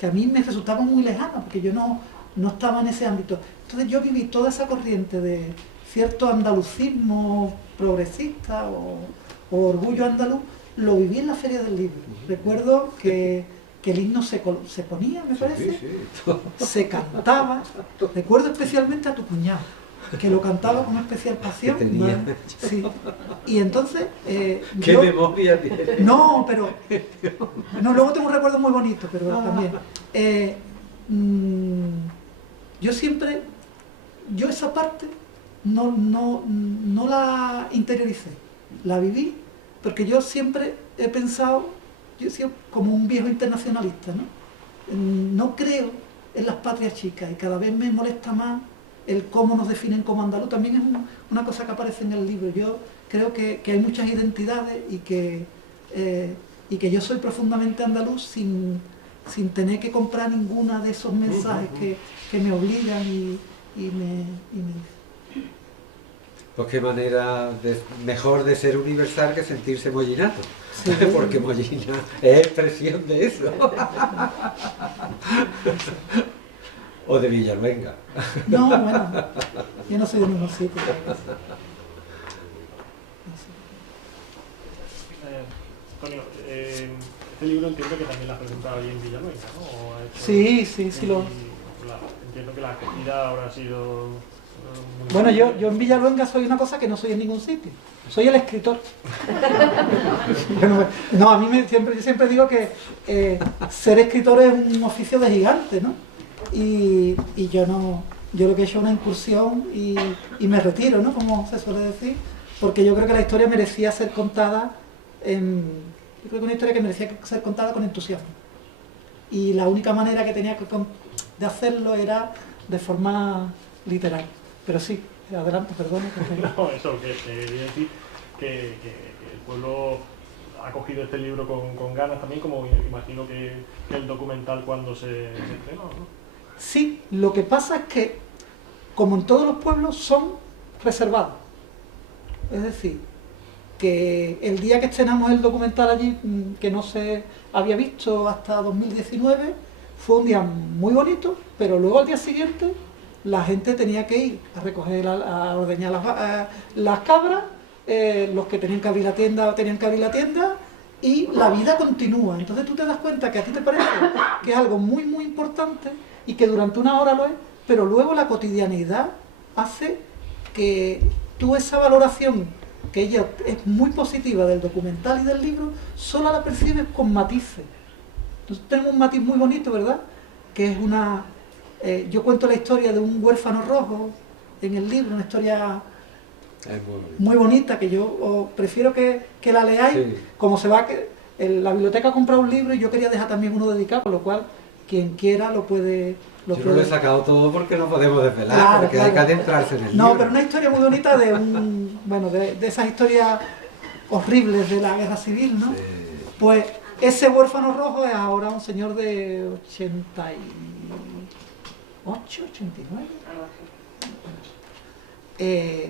que a mí me resultaba muy lejana, porque yo no estaba en ese ámbito. Entonces yo viví toda esa corriente de cierto andalucismo progresista o orgullo andaluz, lo viví en la Feria del Libro. Recuerdo que el himno se ponía, me parece, se cantaba. Recuerdo especialmente a tu cuñado, que lo cantaba con especial pasión. Que tenía. ¿Vale? Sí. Y entonces... ¿Qué memoria tiene? No, pero... No, luego tengo un recuerdo muy bonito, pero también. Yo siempre... Yo esa parte no la interioricé, la viví, porque yo siempre he pensado, yo soy como un viejo internacionalista, ¿no? No creo en las patrias chicas y cada vez me molesta más el cómo nos definen como andaluz. También es una cosa que aparece en el libro. Yo creo que hay muchas identidades y que yo soy profundamente andaluz sin tener que comprar ninguna de esos mensajes que me obligan y me Pues qué manera mejor de ser universal que sentirse mollinato. Sí. Porque mollina es expresión de eso. O de Villaluenga. No, bueno, yo no soy de ningún sitio. Antonio, este libro entiendo que también lo has presentado ahí en Villaluenga, ¿no? Sí. Entiendo que la acogida habrá sido... Bueno, yo en Villaluenga soy una cosa que no soy en ningún sitio. Soy el escritor. No, a mí yo siempre digo que ser escritor es un oficio de gigante, ¿no? Y yo lo que he hecho es una incursión y me retiro, ¿no? Como se suele decir, porque yo creo que la historia merecía ser contada yo creo que una historia que merecía ser contada con entusiasmo. Y la única manera que tenía de hacerlo era de forma literal. Pero sí, adelante, perdón. No, eso, que quería decir que el pueblo ha cogido este libro con ganas también, como imagino que el documental cuando se estrenó, ¿no? Sí, lo que pasa es que, como en todos los pueblos, son reservados. Es decir, que el día que estrenamos el documental allí, que no se había visto hasta 2019, fue un día muy bonito, pero luego al día siguiente la gente tenía que ir a recoger, a ordeñar las cabras, los que tenían que abrir la tienda tenían que abrir la tienda, y la vida continúa. Entonces tú te das cuenta que a ti te parece que es algo muy muy importante y que durante una hora lo es, pero luego la cotidianeidad hace que tú esa valoración, que ella es muy positiva del documental y del libro, solo la percibes con matices. Entonces tenemos un matiz muy bonito, ¿verdad? Que es yo cuento la historia de un huérfano rojo en el libro, una historia muy bonita, que yo prefiero que la leáis. Sí. Como se va, la biblioteca ha comprado un libro y yo quería dejar también uno dedicado, con lo cual quien quiera lo puede... Yo no lo he sacado todo porque no podemos desvelar, claro, porque claro. Hay que adentrarse en el libro. No, pero una historia muy bonita de esas historias horribles de la guerra civil, ¿no? Sí. Pues ese huérfano rojo es ahora un señor de 89,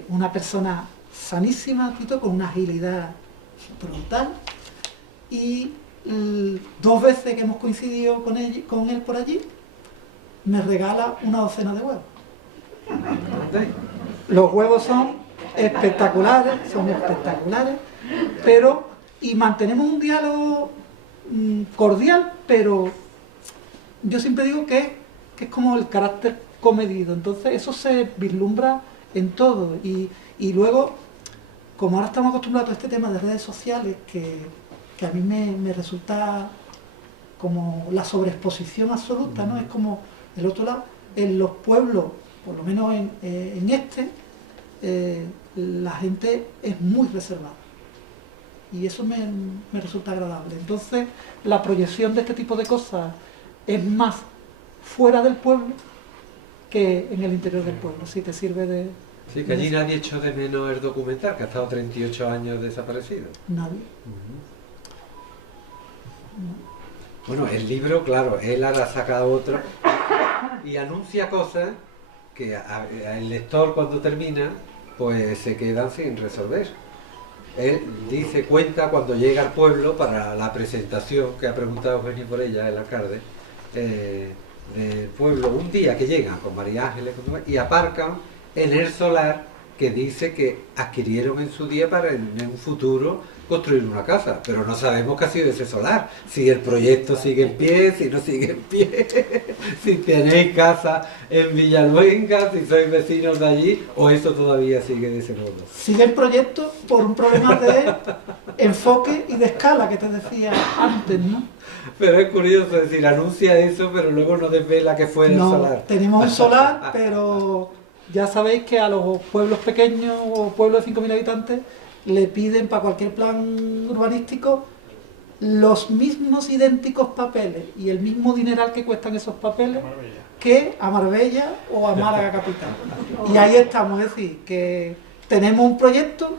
una persona sanísima, con una agilidad brutal, y 2 veces que hemos coincidido con él por allí, me regala una docena de huevos. Los huevos son espectaculares, y mantenemos un diálogo cordial, pero yo siempre digo que es como el carácter comedido. Entonces eso se vislumbra en todo, y luego, como ahora estamos acostumbrados a este tema de redes sociales, que a mí me resulta como la sobreexposición absoluta, ¿no? Es como el otro lado, en los pueblos, por lo menos en la gente es muy reservada, y eso me resulta agradable. Entonces la proyección de este tipo de cosas es más fuera del pueblo que en el interior del pueblo. Sí, te sirve de... Sí, que allí nadie echó de menos el documental, que ha estado 38 años desaparecido. Nadie. No. Bueno, el libro, claro, él ahora ha sacado otro y anuncia cosas que el lector, cuando termina, pues se quedan sin resolver. Él cuenta cuando llega al pueblo para la presentación, que ha preguntado Eugenio por ella, el alcalde, del pueblo, un día que llegan con María Ángeles y aparcan en el solar que dice que adquirieron en su día para en un futuro construir una casa, pero no sabemos qué ha sido ese solar, si el proyecto sigue en pie, si no sigue en pie, si tenéis casa en Villaluenga, si sois vecinos de allí, o eso todavía sigue de ese modo. Sigue el proyecto por un problema de enfoque y de escala que te decía antes, ¿no? Pero es curioso, es decir, anuncia eso, pero luego no desvela que fue el solar. Tenemos un solar, pero ya sabéis que a los pueblos pequeños o pueblos de 5.000 habitantes le piden para cualquier plan urbanístico los mismos idénticos papeles y el mismo dineral que cuestan esos papeles que a Marbella o a Málaga capital. Y ahí estamos, es decir, que tenemos un proyecto,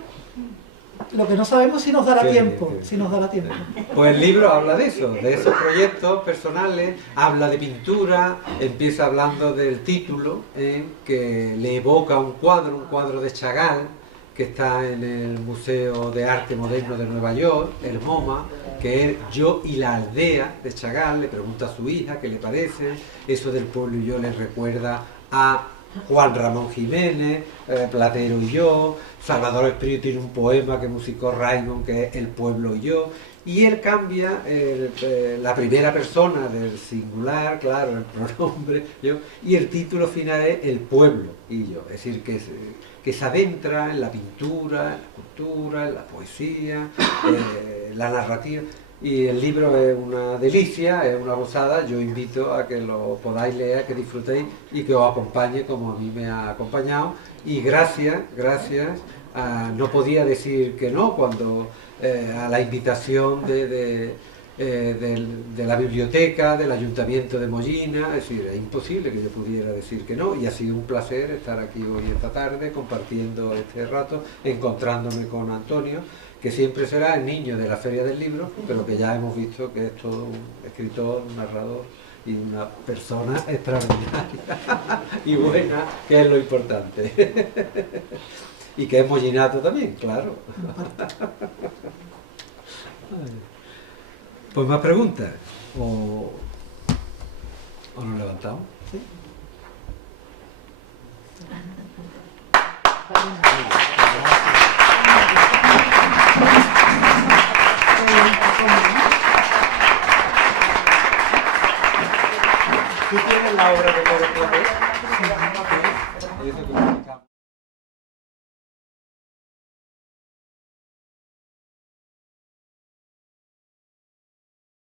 lo que no sabemos si nos dará tiempo, si nos dará tiempo. Pues el libro habla de eso, de esos proyectos personales, habla de pintura, empieza hablando del título, que le evoca un cuadro de Chagall, que está en el Museo de Arte Moderno de Nueva York, el MoMA, que es Yo y la aldea de Chagall. Le pregunta a su hija qué le parece, eso del pueblo y yo le recuerda a Juan Ramón Jiménez, Platero y yo. Salvador Espriu tiene un poema que musicó Raymond, que es El pueblo y yo, y él cambia la primera persona del singular, claro, el pronombre, yo, y el título final es El pueblo y yo, es decir, que se adentra en la pintura, en la escultura, en la poesía, la narrativa. Y el libro es una delicia, es una gozada. Yo invito a que lo podáis leer, que disfrutéis y que os acompañe como a mí me ha acompañado. Y gracias, no podía decir que no cuando a la invitación de la biblioteca, del Ayuntamiento de Mollina, es decir, es imposible que yo pudiera decir que no, y ha sido un placer estar aquí hoy esta tarde compartiendo este rato, encontrándome con Antonio, que siempre será el niño de la Feria del Libro, pero que ya hemos visto que es todo un escritor, un narrador y una persona extraordinaria y buena, que es lo importante. Y que es mollinato también, claro. Pues más preguntas. ¿O nos levantamos? ¿Sí? ¿Tú tienes la obra de Pedro Clavé?